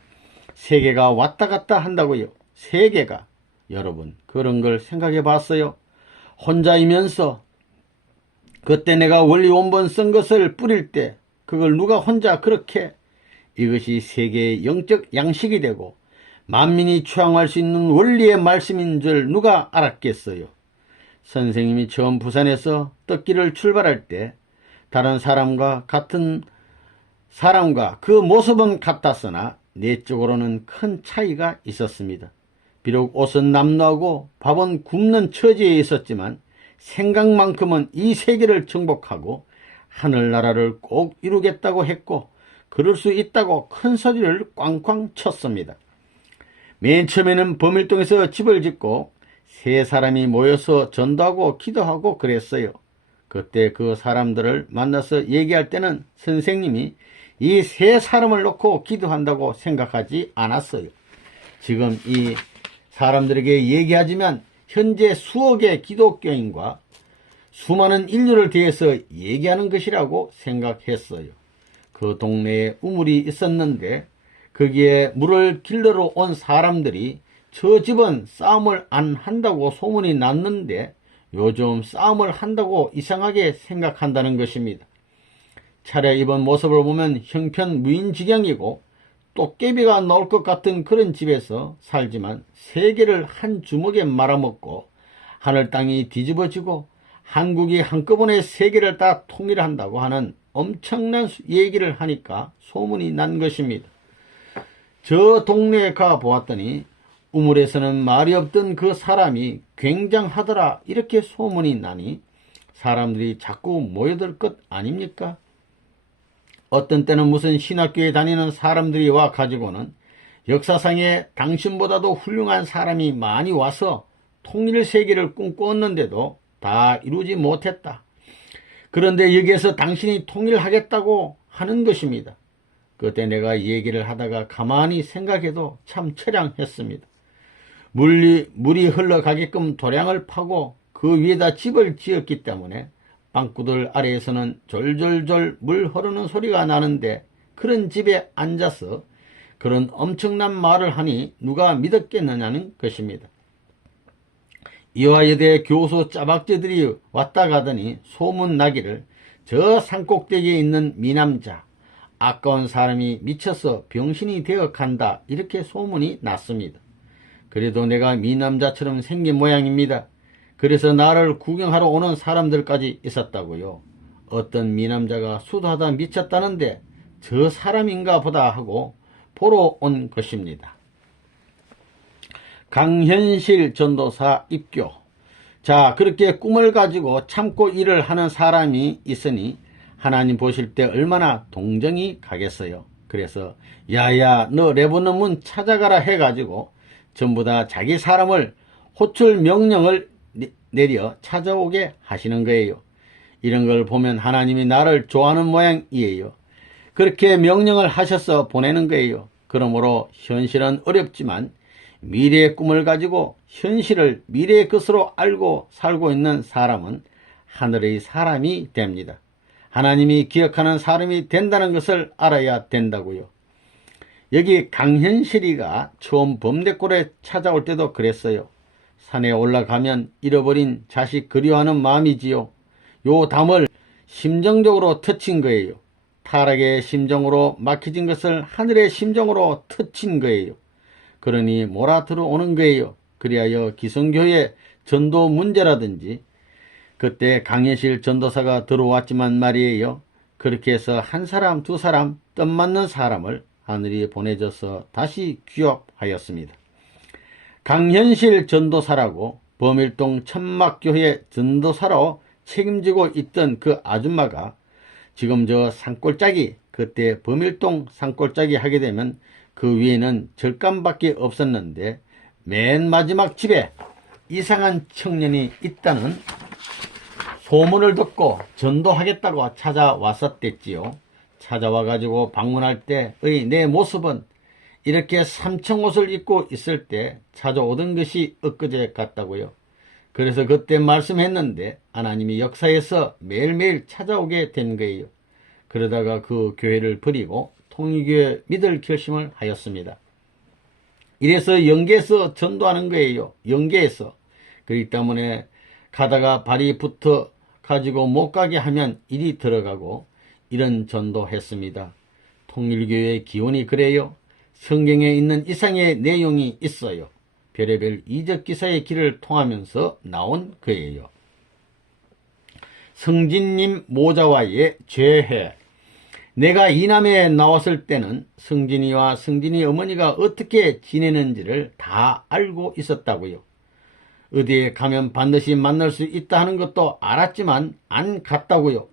세계가 왔다 갔다 한다고요. 세계가. 여러분 그런 걸 생각해 봤어요? 혼자이면서 그때 내가 원리 원본 쓴 것을 뿌릴 때 그걸 누가 혼자 그렇게, 이것이 세계의 영적 양식이 되고 만민이 취향할 수 있는 원리의 말씀인 줄 누가 알았겠어요. 선생님이 처음 부산에서 떡길을 출발할 때 다른 사람과 같은 사람과 그 모습은 같았으나 내적으로는 큰 차이가 있었습니다. 비록 옷은 남루하고 밥은 굶는 처지에 있었지만 생각만큼은 이 세계를 정복하고 하늘나라를 꼭 이루겠다고 했고 그럴 수 있다고 큰 소리를 꽝꽝 쳤습니다. 맨 처음에는 범일동에서 집을 짓고 세 사람이 모여서 전도하고 기도하고 그랬어요. 그때 그 사람들을 만나서 얘기할 때는 선생님이 이 세 사람을 놓고 기도한다고 생각하지 않았어요. 지금 이 사람들에게 얘기하지만 현재 수억의 기독교인과 수많은 인류를 대해서 얘기하는 것이라고 생각했어요. 그 동네에 우물이 있었는데 거기에 물을 길러러 온 사람들이 저 집은 싸움을 안 한다고 소문이 났는데 요즘 싸움을 한다고 이상하게 생각한다는 것입니다. 차려입은 모습을 보면 형편무인지경이고 또깨비가 나올 것 같은 그런 집에서 살지만 세계를 한 주먹에 말아먹고 하늘 땅이 뒤집어지고 한국이 한꺼번에 세계를 다 통일한다고 하는 엄청난 얘기를 하니까 소문이 난 것입니다. 저 동네에 가 보았더니 우물에서는 말이 없던 그 사람이 굉장하더라 이렇게 소문이 나니 사람들이 자꾸 모여들 것 아닙니까? 어떤 때는 무슨 신학교에 다니는 사람들이 와 가지고는 역사상에 당신보다도 훌륭한 사람이 많이 와서 통일 세계를 꿈꾸었는데도 다 이루지 못했다. 그런데 여기에서 당신이 통일하겠다고 하는 것입니다. 그때 내가 얘기를 하다가 가만히 생각해도 참 처량했습니다. 물이 흘러가게끔 도량을 파고 그 위에다 집을 지었기 때문에 방구들 아래에서는 졸졸졸 물 흐르는 소리가 나는데 그런 집에 앉아서 그런 엄청난 말을 하니 누가 믿었겠느냐는 것입니다. 이화여대 교수 짜박지들이 왔다 가더니 소문나기를 저 산꼭대기에 있는 미남자, 아까운 사람이 미쳐서 병신이 되어 간다 이렇게 소문이 났습니다. 그래도 내가 미남자처럼 생긴 모양입니다. 그래서 나를 구경하러 오는 사람들까지 있었다고요. 어떤 미남자가 수도하다 미쳤다는데 저 사람인가 보다 하고 보러 온 것입니다. 강현실 전도사 입교. 자, 그렇게 꿈을 가지고 참고 일을 하는 사람이 있으니 하나님 보실 때 얼마나 동정이 가겠어요. 그래서 야야 너 레바논문 찾아가라 해가지고 전부 다 자기 사람을 호출 명령을 내려 찾아오게 하시는 거예요. 이런 걸 보면 하나님이 나를 좋아하는 모양이에요. 그렇게 명령을 하셔서 보내는 거예요. 그러므로 현실은 어렵지만 미래의 꿈을 가지고 현실을 미래의 것으로 알고 살고 있는 사람은 하늘의 사람이 됩니다. 하나님이 기억하는 사람이 된다는 것을 알아야 된다고요. 여기 강현실이가 처음 범대골에 찾아올 때도 그랬어요. 산에 올라가면 잃어버린 자식 그리워하는 마음이지요. 요 담을 심정적으로 터친 거예요. 타락의 심정으로 막혀진 것을 하늘의 심정으로 터친 거예요. 그러니 몰아들어오는 거예요. 그리하여 기성교회 전도 문제라든지 그때 강현실 전도사가 들어왔지만 말이에요. 그렇게 해서 한 사람 두 사람 뜻 맞는 사람을 하늘이 보내줘서 다시 귀업하였습니다. 강현실 전도사라고 범일동 천막교회 전도사로 책임지고 있던 그 아줌마가 지금 저 산골짜기 그때 범일동 산골짜기 하게 되면 그 위에는 절감밖에 없었는데 맨 마지막 집에 이상한 청년이 있다는 소문을 듣고 전도하겠다고 찾아왔었댔지요. 찾아와가지고 방문할 때의 내 모습은 이렇게 삼청옷을 입고 있을 때 찾아오던 것이 엊그제 같다고요. 그래서 그때 말씀했는데 하나님이 역사에서 매일매일 찾아오게 된 거예요. 그러다가 그 교회를 버리고 통일교회 믿을 결심을 하였습니다. 이래서 영계에서 전도하는 거예요. 영계에서. 그렇기 때문에 가다가 발이 붙어 가지고 못 가게 하면 일이 들어가고 이런 전도했습니다. 통일교회의 기원이 그래요. 성경에 있는 이상의 내용이 있어요. 별의별 이적 기사의 길을 통하면서 나온 거예요. 성진님 모자와의 죄해. 내가 이남에 나왔을 때는 성진이와 성진이 어머니가 어떻게 지내는지를 다 알고 있었다고요. 어디에 가면 반드시 만날 수 있다 하는 것도 알았지만 안 갔다고요.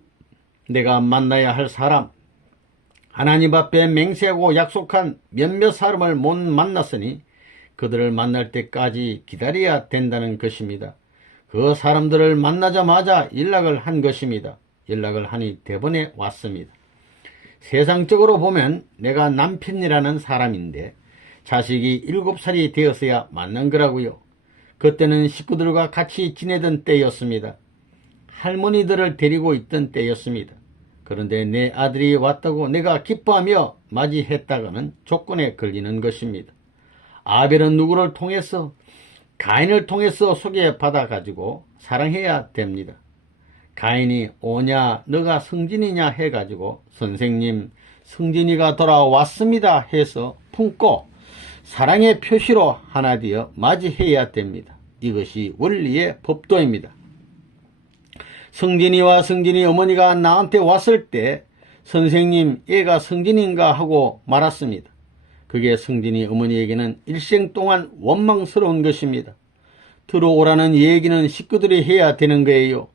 내가 만나야 할 사람, 하나님 앞에 맹세하고 약속한 몇몇 사람을 못 만났으니 그들을 만날 때까지 기다려야 된다는 것입니다. 그 사람들을 만나자마자 연락을 한 것입니다. 연락을 하니 대번에 왔습니다. 세상적으로 보면 내가 남편이라는 사람인데 자식이 7살이 되었어야 만난 거라고요. 그때는 식구들과 같이 지내던 때였습니다. 할머니들을 데리고 있던 때였습니다. 그런데 내 아들이 왔다고 내가 기뻐하며 맞이했다가는 조건에 걸리는 것입니다. 아벨은 누구를 통해서? 가인을 통해서 소개받아 가지고 사랑해야 됩니다. 가인이 오냐 너가 성진이냐 해가지고 선생님 성진이가 돌아왔습니다 해서 품고 사랑의 표시로 하나 되어 맞이해야 됩니다. 이것이 원리의 법도입니다. 성진이와 성진이 어머니가 나한테 왔을 때 선생님 얘가 성진인가 하고 말았습니다. 그게 성진이 어머니에게는 일생 동안 원망스러운 것입니다. 들어오라는 얘기는 식구들이 해야 되는 거예요.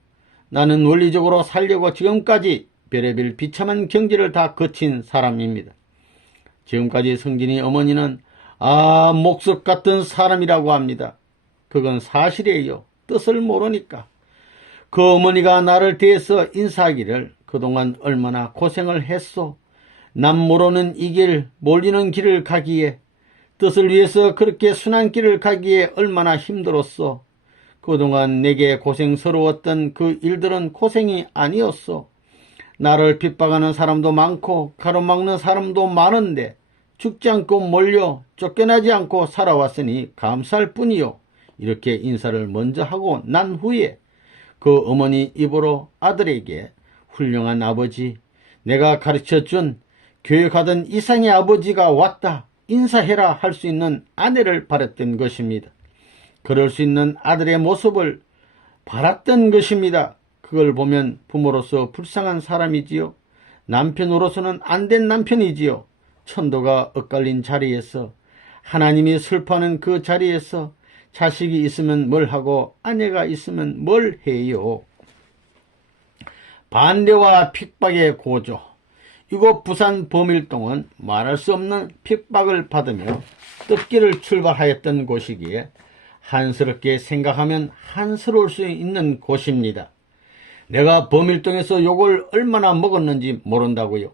나는 원리적으로 살려고 지금까지 별의별 비참한 경지를 다 거친 사람입니다. 지금까지 성진이 어머니는 목석 같은 사람이라고 합니다. 그건 사실이에요. 뜻을 모르니까. 그 어머니가 나를 대해서 인사하기를 그동안 얼마나 고생을 했소. 남 모르는 이 길, 몰리는 길을 가기에 뜻을 위해서 그렇게 순한 길을 가기에 얼마나 힘들었소. 그동안 내게 고생스러웠던 그 일들은 고생이 아니었소. 나를 핍박하는 사람도 많고 가로막는 사람도 많은데 죽지 않고 몰려 쫓겨나지 않고 살아왔으니 감사할 뿐이요. 이렇게 인사를 먼저 하고 난 후에 그 어머니 입으로 아들에게 훌륭한 아버지, 내가 가르쳐준 교육하던 이상의 아버지가 왔다. 인사해라 할 수 있는 아내를 바랐던 것입니다. 그럴 수 있는 아들의 모습을 바랐던 것입니다. 그걸 보면 부모로서 불쌍한 사람이지요. 남편으로서는 안 된 남편이지요. 천도가 엇갈린 자리에서 하나님이 슬퍼하는 그 자리에서 자식이 있으면 뭘 하고 아내가 있으면 뭘 해요. 반대와 핍박의 고조. 이곳 부산 범일동은 말할 수 없는 핍박을 받으며 뜯기를 출발하였던 곳이기에 한스럽게 생각하면 한스러울 수 있는 곳입니다. 내가 범일동에서 욕을 얼마나 먹었는지 모른다고요.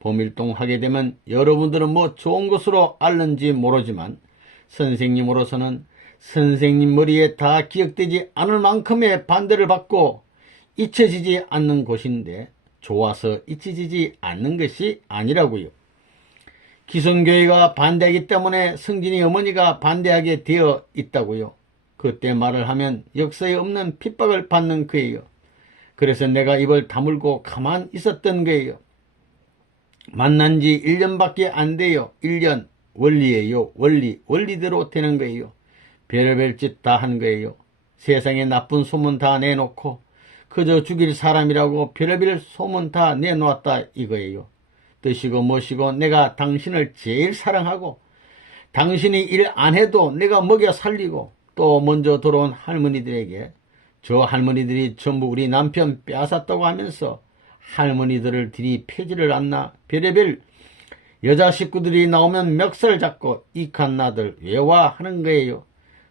범일동 하게 되면 여러분들은 뭐 좋은 것으로 알는지 모르지만 선생님으로서는 선생님 머리에 다 기억되지 않을 만큼의 반대를 받고 잊혀지지 않는 곳인데 좋아서 잊혀지지 않는 것이 아니라고요. 기성교회가 반대하기 때문에 성진이 어머니가 반대하게 되어 있다고요. 그때 말을 하면 역사에 없는 핍박을 받는 거예요. 그래서 내가 입을 다물고 가만 있었던 거예요. 만난 지 1년밖에 안 돼요. 1년. 원리예요. 원리대로 되는 거예요. 별의별 짓 다 한 거예요. 세상에 나쁜 소문 다 내놓고 그저 죽일 사람이라고 별의별 소문 다 내놓았다 이거예요. 뜻이고 멋이고 내가 당신을 제일 사랑하고 당신이 일 안 해도 내가 먹여 살리고 또 먼저 돌아온 할머니들에게 저 할머니들이 전부 우리 남편 빼앗았다고 하면서 할머니들을 들이패지를 않나 별의별 여자 식구들이 나오면 멱살 잡고 이칸 나들 왜 와 하는 거예요.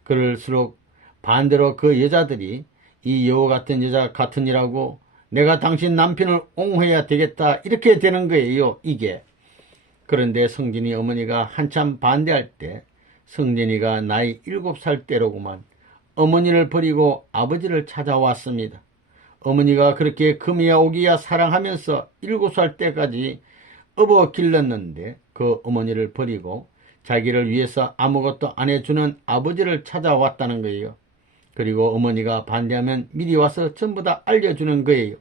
그럴수록 반대로 그 여자들이 이 여우 같은 여자 같으니라고 내가 당신 남편을 옹호해야 되겠다 이렇게 되는 거예요. 이게. 그런데 성진이 어머니가 한참 반대할 때 성진이가 나이 7살 때로구만 어머니를 버리고 아버지를 찾아왔습니다. 어머니가 그렇게 금이야 오기야 사랑하면서 7살 때까지 업어 길렀는데 그 어머니를 버리고 자기를 위해서 아무것도 안 해주는 아버지를 찾아왔다는 거예요. 그리고 어머니가 반대하면 미리 와서 전부 다 알려주는 거예요.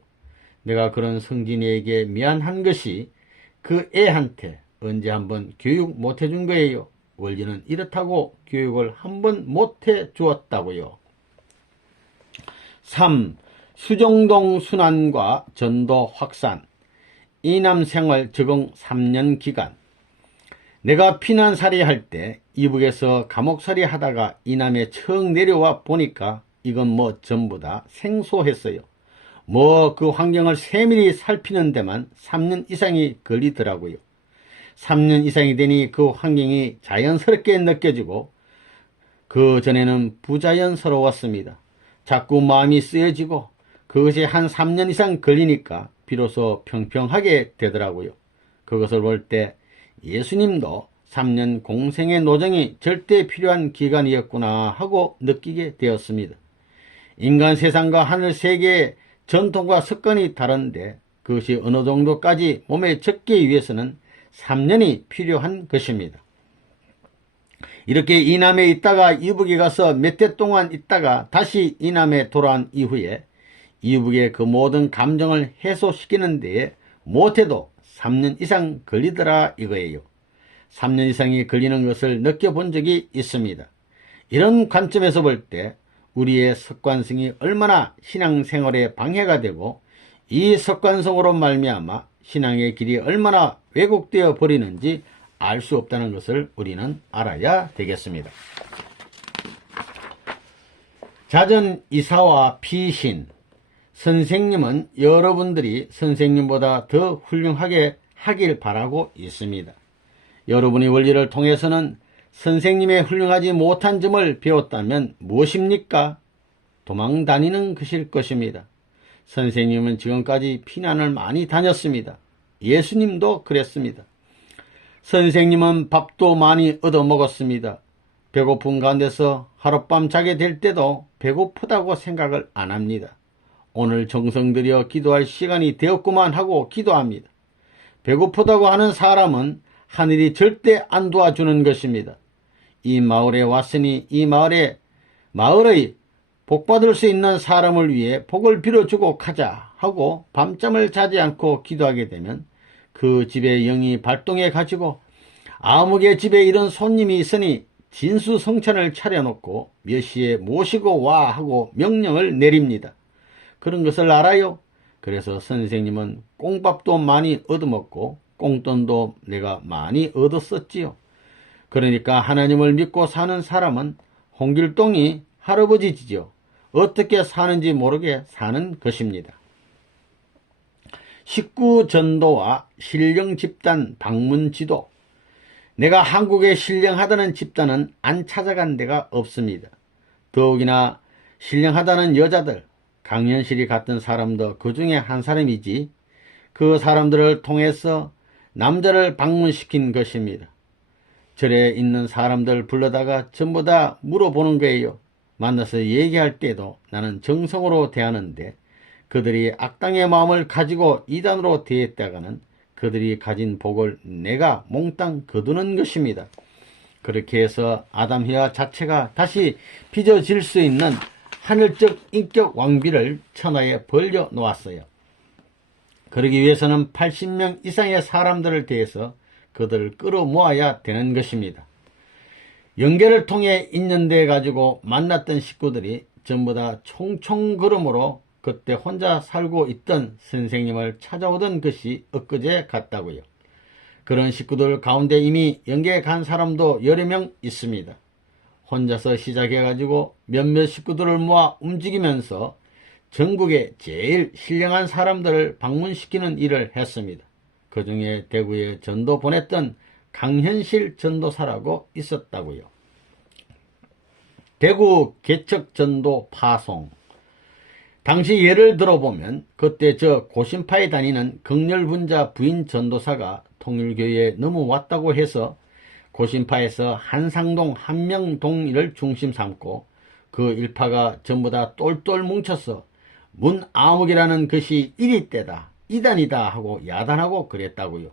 내가 그런 성진이에게 미안한 것이 그 애한테 언제 한번 교육 못 해준 거예요. 원리는 이렇다고 교육을 한번 못 해주었다고요. 3. 수정동 순환과 전도 확산. 이남 생활 적응 3년 기간. 내가 피난살이 할 때 이북에서 감옥살이 하다가 이남에 처음 내려와 보니까 이건 뭐 전부 다 생소했어요. 뭐 그 환경을 세밀히 살피는 데만 3년 이상이 걸리더라고요. 3년 이상이 되니 그 환경이 자연스럽게 느껴지고 그 전에는 부자연스러웠습니다. 자꾸 마음이 쓰여지고 그것이 한 3년 이상 걸리니까 비로소 평평하게 되더라고요. 그것을 볼 때 예수님도 3년 공생의 노정이 절대 필요한 기간이었구나 하고 느끼게 되었습니다. 인간 세상과 하늘 세계의 전통과 습관이 다른데 그것이 어느 정도까지 몸에 적기 위해서는 3년이 필요한 것입니다. 이렇게 이남에 있다가 이북에 가서 몇 해 동안 있다가 다시 이남에 돌아온 이후에 이북의 그 모든 감정을 해소시키는 데에 못해도 3년 이상 걸리더라 이거예요. 3년 이상이 걸리는 것을 느껴본 적이 있습니다. 이런 관점에서 볼 때 우리의 습관성이 얼마나 신앙생활에 방해가 되고 이 습관성으로 말미암아 신앙의 길이 얼마나 왜곡되어 버리는지 알 수 없다는 것을 우리는 알아야 되겠습니다. 자전 이사와 피신. 선생님은 여러분들이 선생님보다 더 훌륭하게 하길 바라고 있습니다. 여러분의 원리를 통해서는 선생님의 훌륭하지 못한 점을 배웠다면 무엇입니까? 도망 다니는 것일 것입니다. 선생님은 지금까지 피난을 많이 다녔습니다. 예수님도 그랬습니다. 선생님은 밥도 많이 얻어먹었습니다. 배고픈 가운데서 하룻밤 자게 될 때도 배고프다고 생각을 안 합니다. 오늘 정성 들여 기도할 시간이 되었구만 하고 기도합니다. 배고프다고 하는 사람은 하늘이 절대 안 도와주는 것입니다. 이 마을에 왔으니 이 마을의 복받을 수 있는 사람을 위해 복을 빌어주고 가자 하고 밤잠을 자지 않고 기도하게 되면 그 집에 영이 발동해 가지고 아무개 집에 이런 손님이 있으니 진수성찬을 차려놓고 몇 시에 모시고 와 하고 명령을 내립니다. 그런 것을 알아요. 그래서 선생님은 꽁밥도 많이 얻어먹고 꽁돈도 내가 많이 얻었었지요. 그러니까 하나님을 믿고 사는 사람은 홍길동이 할아버지지요. 어떻게 사는지 모르게 사는 것입니다. 식구 전도와 신령 집단 방문 지도. 내가 한국에 신령하다는 집단은 안 찾아간 데가 없습니다. 더욱이나 신령하다는 여자들, 강현실이 같은 사람도 그 중에 한 사람이지, 그 사람들을 통해서 남자를 방문시킨 것입니다. 절에 있는 사람들 불러다가 전부 다 물어보는 거예요. 만나서 얘기할 때도 나는 정성으로 대하는데 그들이 악당의 마음을 가지고 이단으로 대했다가는 그들이 가진 복을 내가 몽땅 거두는 것입니다. 그렇게 해서 아담희와 자체가 다시 빚어질 수 있는 하늘적 인격 왕비를 천하에 벌려 놓았어요. 그러기 위해서는 80명 이상의 사람들을 대해서 그들을 끌어모아야 되는 것입니다. 연계를 통해 인연돼 가지고 만났던 식구들이 전부 다 총총 걸음으로 그때 혼자 살고 있던 선생님을 찾아오던 것이 엊그제 같다고요. 그런 식구들 가운데 이미 연계에 간 사람도 여러 명 있습니다. 혼자서 시작해가지고 몇몇 식구들을 모아 움직이면서 전국에 제일 신령한 사람들을 방문시키는 일을 했습니다. 그 중에 대구에 전도 보냈던 강현실 전도사라고 있었다고요. 대구 개척 전도 파송. 당시 예를 들어보면 그때 저 고신파에 다니는 극렬분자 부인 전도사가 통일교회에 넘어왔다고 해서 고신파에서 한상동 한명동을 중심 삼고 그 일파가 전부 다 똘똘 뭉쳐서 문아무개라는 것이 이리때다 이단이다 하고 야단하고 그랬다고요.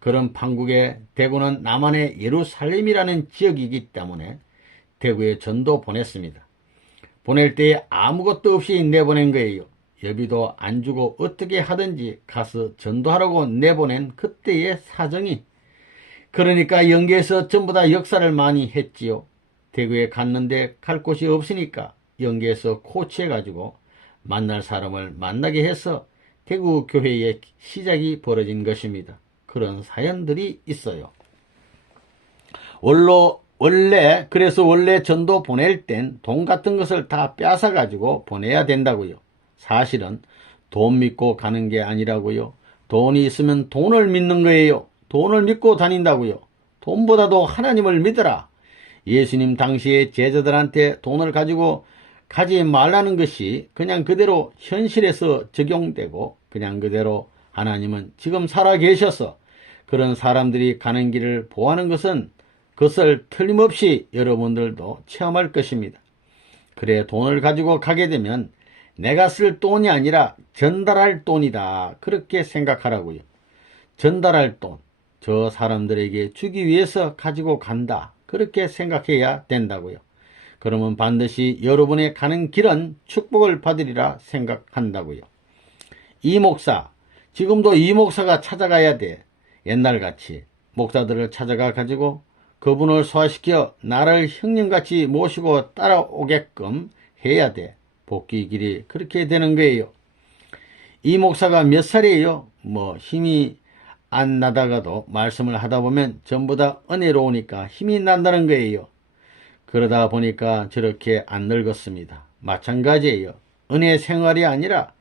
그런 판국에 대구는 남한의 예루살렘이라는 지역이기 때문에 대구에 전도 보냈습니다. 보낼 때 아무것도 없이 내보낸 거예요. 여비도 안 주고 어떻게 하든지 가서 전도하라고 내보낸 그때의 사정이. 그러니까 연계에서 전부 다 역사를 많이 했지요. 대구에 갔는데 갈 곳이 없으니까 연계에서 코치해가지고 만날 사람을 만나게 해서 대구 교회의 시작이 벌어진 것입니다. 그런 사연들이 있어요. 그래서 원래 전도 보낼 땐 돈 같은 것을 다 뺏어가지고 보내야 된다고요. 사실은 돈 믿고 가는 게 아니라고요. 돈이 있으면 돈을 믿는 거예요. 돈을 믿고 다닌다고요. 돈보다도 하나님을 믿어라. 예수님 당시에 제자들한테 돈을 가지고 가지 말라는 것이 그냥 그대로 현실에서 적용되고 그냥 그대로 하나님은 지금 살아계셔서 그런 사람들이 가는 길을 보하는 것은 그것을 틀림없이 여러분들도 체험할 것입니다. 그래 돈을 가지고 가게 되면 내가 쓸 돈이 아니라 전달할 돈이다. 그렇게 생각하라고요. 전달할 돈, 저 사람들에게 주기 위해서 가지고 간다. 그렇게 생각해야 된다고요. 그러면 반드시 여러분의 가는 길은 축복을 받으리라 생각한다고요. 이 목사, 지금도 이 목사가 찾아가야 돼. 옛날같이 목사들을 찾아가 가지고 그분을 소화시켜 나를 형님같이 모시고 따라오게끔 해야 돼. 복귀 길이 그렇게 되는 거예요. 이 목사가 몇 살이에요? 힘이 안 나다가도 말씀을 하다 보면 전부 다 은혜로우니까 힘이 난다는 거예요. 그러다 보니까 저렇게 안 늙었습니다. 마찬가지예요. 은혜 생활이 아니라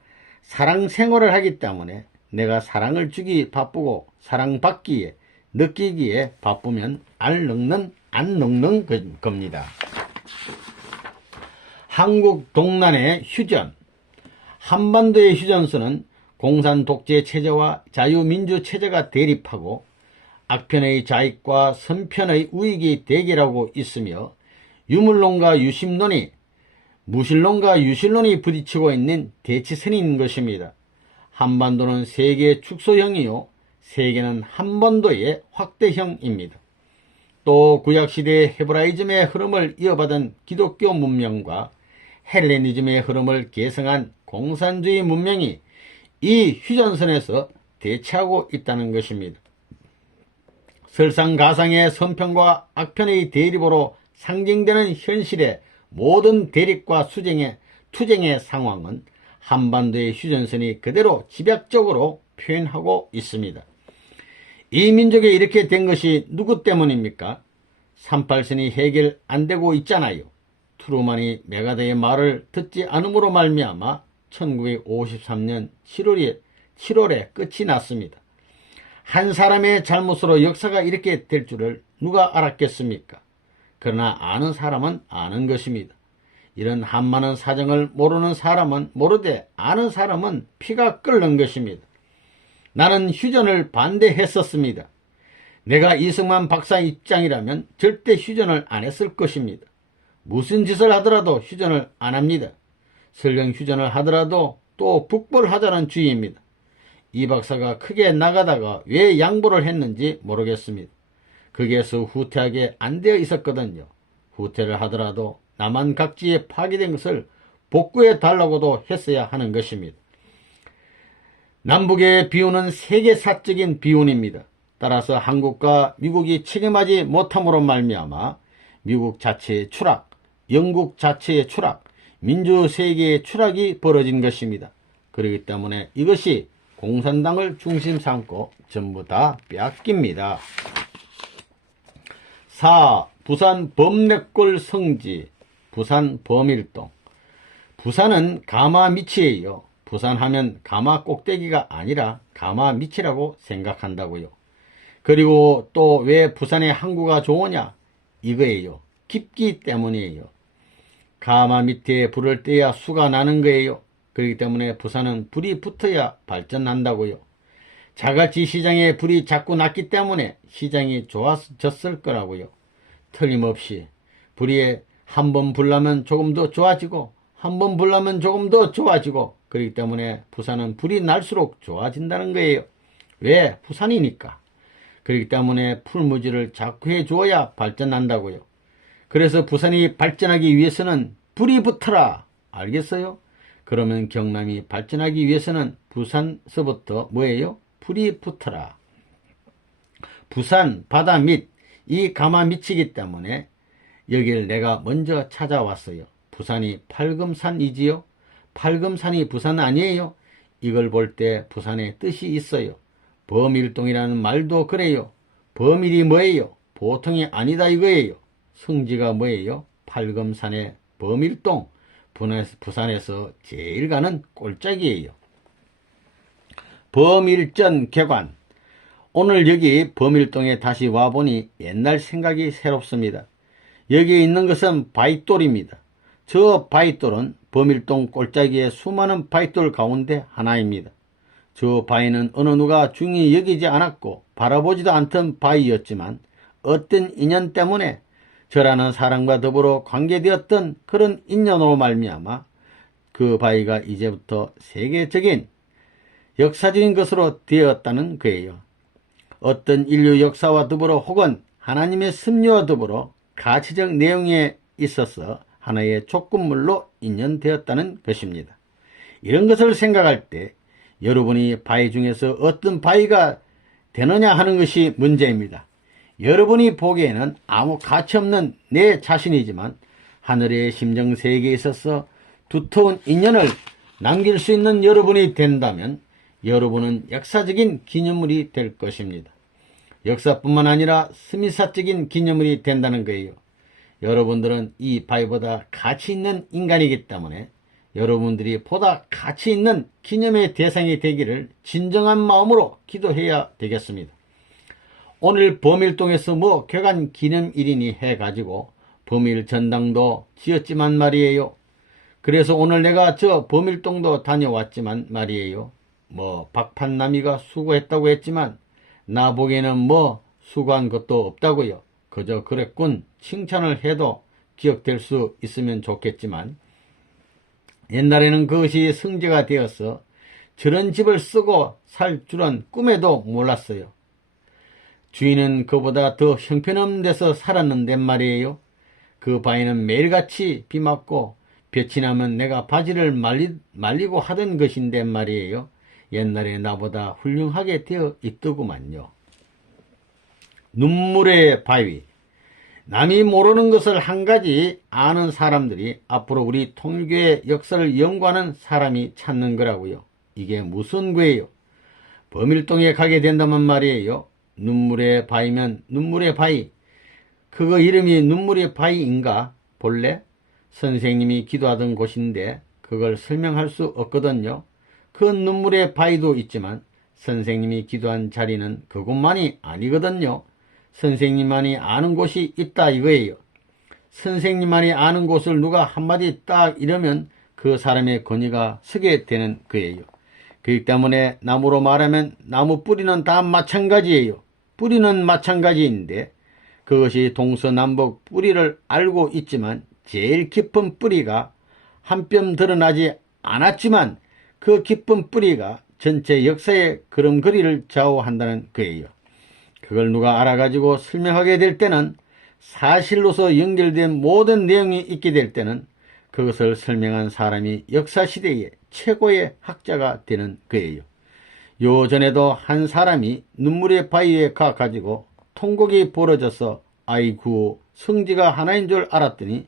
사랑 생활을 하기 때문에 내가 사랑을 주기 바쁘고 사랑받기에 느끼기에 바쁘면 안 늙는 겁니다. 한국 동란의 휴전. 한반도의 휴전선은 공산 독재 체제와 자유민주 체제가 대립하고 악편의 자익과 선편의 우익이 대결하고 있으며 유물론과 유심론이 무신론과 유신론이 부딪히고 있는 대치선인 것입니다. 한반도는 세계 축소형이요 세계는 한반도의 확대형입니다. 또 구약시대의 헤브라이즘의 흐름을 이어받은 기독교 문명과 헬레니즘의 흐름을 계승한 공산주의 문명이 이 휴전선에서 대치하고 있다는 것입니다. 설상가상의 선편과 악편의 대립으로 상징되는 현실의 모든 대립과 투쟁의 상황은 한반도의 휴전선이 그대로 집약적으로 표현하고 있습니다. 이 민족에 이렇게 된 것이 누구 때문입니까? 38선이 해결 안 되고 있잖아요. 트루만이 메가더의 말을 듣지 않음으로 말미암아 1953년 7월에 7월에 끝이 났습니다. 한 사람의 잘못으로 역사가 이렇게 될 줄을 누가 알았겠습니까? 그러나 아는 사람은 아는 것입니다. 이런 한많은 사정을 모르는 사람은 모르되 아는 사람은 피가 끓는 것입니다. 나는 휴전을 반대했었습니다. 내가 이승만 박사 입장이라면 절대 휴전을 안 했을 것입니다. 무슨 짓을 하더라도 휴전을 안 합니다. 설령 휴전을 하더라도 또 북벌하자는 주의입니다. 이 박사가 크게 나가다가 왜 양보를 했는지 모르겠습니다. 거기에서 후퇴하게 안 되어 있었거든요. 후퇴를 하더라도 남한 각지에 파괴된 것을 복구해 달라고도 했어야 하는 것입니다. 남북의 비운은 세계사적인 비운입니다. 따라서 한국과 미국이 책임하지 못함으로 말미암아 미국 자체의 추락, 영국 자체의 추락, 민주세계의 추락이 벌어진 것입니다. 그렇기 때문에 이것이 공산당을 중심 삼고 전부 다 빼앗깁니다. 4. 부산 범렉골 성지, 부산 범일동. 부산은 가마 밑이에요. 부산하면 가마 꼭대기가 아니라 가마 밑이라고 생각한다고요. 그리고 또 왜 부산의 항구가 좋으냐? 이거예요. 깊기 때문이에요. 가마 밑에 불을 떼야 수가 나는 거예요. 그렇기 때문에 부산은 불이 붙어야 발전한다고요. 자갈치 시장에 불이 자꾸 났기 때문에 시장이 좋아졌을 거라고요. 틀림없이 불이 한 번 불나면 조금 더 좋아지고 한 번 불나면 조금 더 좋아지고 그렇기 때문에 부산은 불이 날수록 좋아진다는 거예요. 왜? 부산이니까. 그렇기 때문에 풀무지를 자꾸 해줘야 발전한다고요. 그래서 부산이 발전하기 위해서는 불이 붙어라. 알겠어요? 그러면 경남이 발전하기 위해서는 부산서부터 뭐예요? 불이 붙어라. 부산 바다 밑, 이 가마 밑이기 때문에 여길 내가 먼저 찾아왔어요. 부산이 팔금산이지요? 팔금산이 부산 아니에요? 이걸 볼 때 부산의 뜻이 있어요. 범일동이라는 말도 그래요. 범일이 뭐예요? 보통이 아니다 이거예요. 성지가 뭐예요? 팔금산의 범일동, 부산에서 제일 가는 꼴짝이에요. 범일전 개관. 오늘 여기 범일동에 다시 와보니 옛날 생각이 새롭습니다. 여기에 있는 것은 바위돌입니다. 저 바위돌은 범일동 꼴짝이의 수많은 바위돌 가운데 하나입니다. 저 바위는 어느 누가 중히 여기지 않았고 바라보지도 않던 바위였지만 어떤 인연 때문에 저라는 사람과 더불어 관계되었던 그런 인연으로 말미암아 그 바위가 이제부터 세계적인 역사적인 것으로 되었다는 거예요. 어떤 인류 역사와 더불어 혹은 하나님의 섭리와 더불어 가치적 내용에 있어서 하나의 조건물로 인연되었다는 것입니다. 이런 것을 생각할 때 여러분이 바위 중에서 어떤 바위가 되느냐 하는 것이 문제입니다. 여러분이 보기에는 아무 가치 없는 내 자신이지만 하늘의 심정세계에 있어서 두터운 인연을 남길 수 있는 여러분이 된다면 여러분은 역사적인 기념물이 될 것입니다. 역사뿐만 아니라 스미사적인 기념물이 된다는 거예요. 여러분들은 이 바위보다 가치 있는 인간이기 때문에 여러분들이 보다 가치 있는 기념의 대상이 되기를 진정한 마음으로 기도해야 되겠습니다. 오늘 범일동에서 개관 기념일이니 해가지고 범일 전당도 지었지만 말이에요. 그래서 오늘 내가 저 범일동도 다녀왔지만 말이에요. 박판남이가 수고했다고 했지만 나 보기에는 수고한 것도 없다고요. 그저 그랬군 칭찬을 해도 기억될 수 있으면 좋겠지만 옛날에는 그것이 성지가 되어서 저런 집을 쓰고 살 줄은 꿈에도 몰랐어요. 주인은 그보다 더 형편없는 데서 살았는데 말이에요. 그 바위는 매일같이 비 맞고 볕이 나면 내가 바지를 말리고 하던 것인데 말이에요. 옛날에 나보다 훌륭하게 되어 있더구만요. 눈물의 바위. 남이 모르는 것을 한 가지 아는 사람들이 앞으로 우리 통일교의 역사를 연구하는 사람이 찾는 거라고요. 이게 무슨 거예요? 범일동에 가게 된다면 말이에요. 눈물의 바위면 눈물의 바위. 그거 이름이 눈물의 바위인가? 본래 선생님이 기도하던 곳인데 그걸 설명할 수 없거든요. 그 눈물의 바위도 있지만 선생님이 기도한 자리는 그곳만이 아니거든요. 선생님만이 아는 곳이 있다 이거예요. 선생님만이 아는 곳을 누가 한마디 딱 이러면 그 사람의 권위가 서게 되는 거예요. 그렇기 때문에 나무로 말하면 나무 뿌리는 다 마찬가지예요. 뿌리는 마찬가지인데 그것이 동서남북 뿌리를 알고 있지만 제일 깊은 뿌리가 한 뼘 드러나지 않았지만 그 깊은 뿌리가 전체 역사의 걸음걸이를 좌우한다는 거예요. 그걸 누가 알아가지고 설명하게 될 때는 사실로서 연결된 모든 내용이 있게 될 때는 그것을 설명한 사람이 역사시대의 최고의 학자가 되는 거예요. 요전에도 한 사람이 눈물의 바위에 가가지고 통곡이 벌어져서 아이고 성지가 하나인 줄 알았더니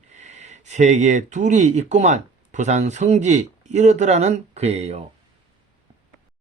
세계에 둘이 있구만 부산 성지 이러더라는 거예요.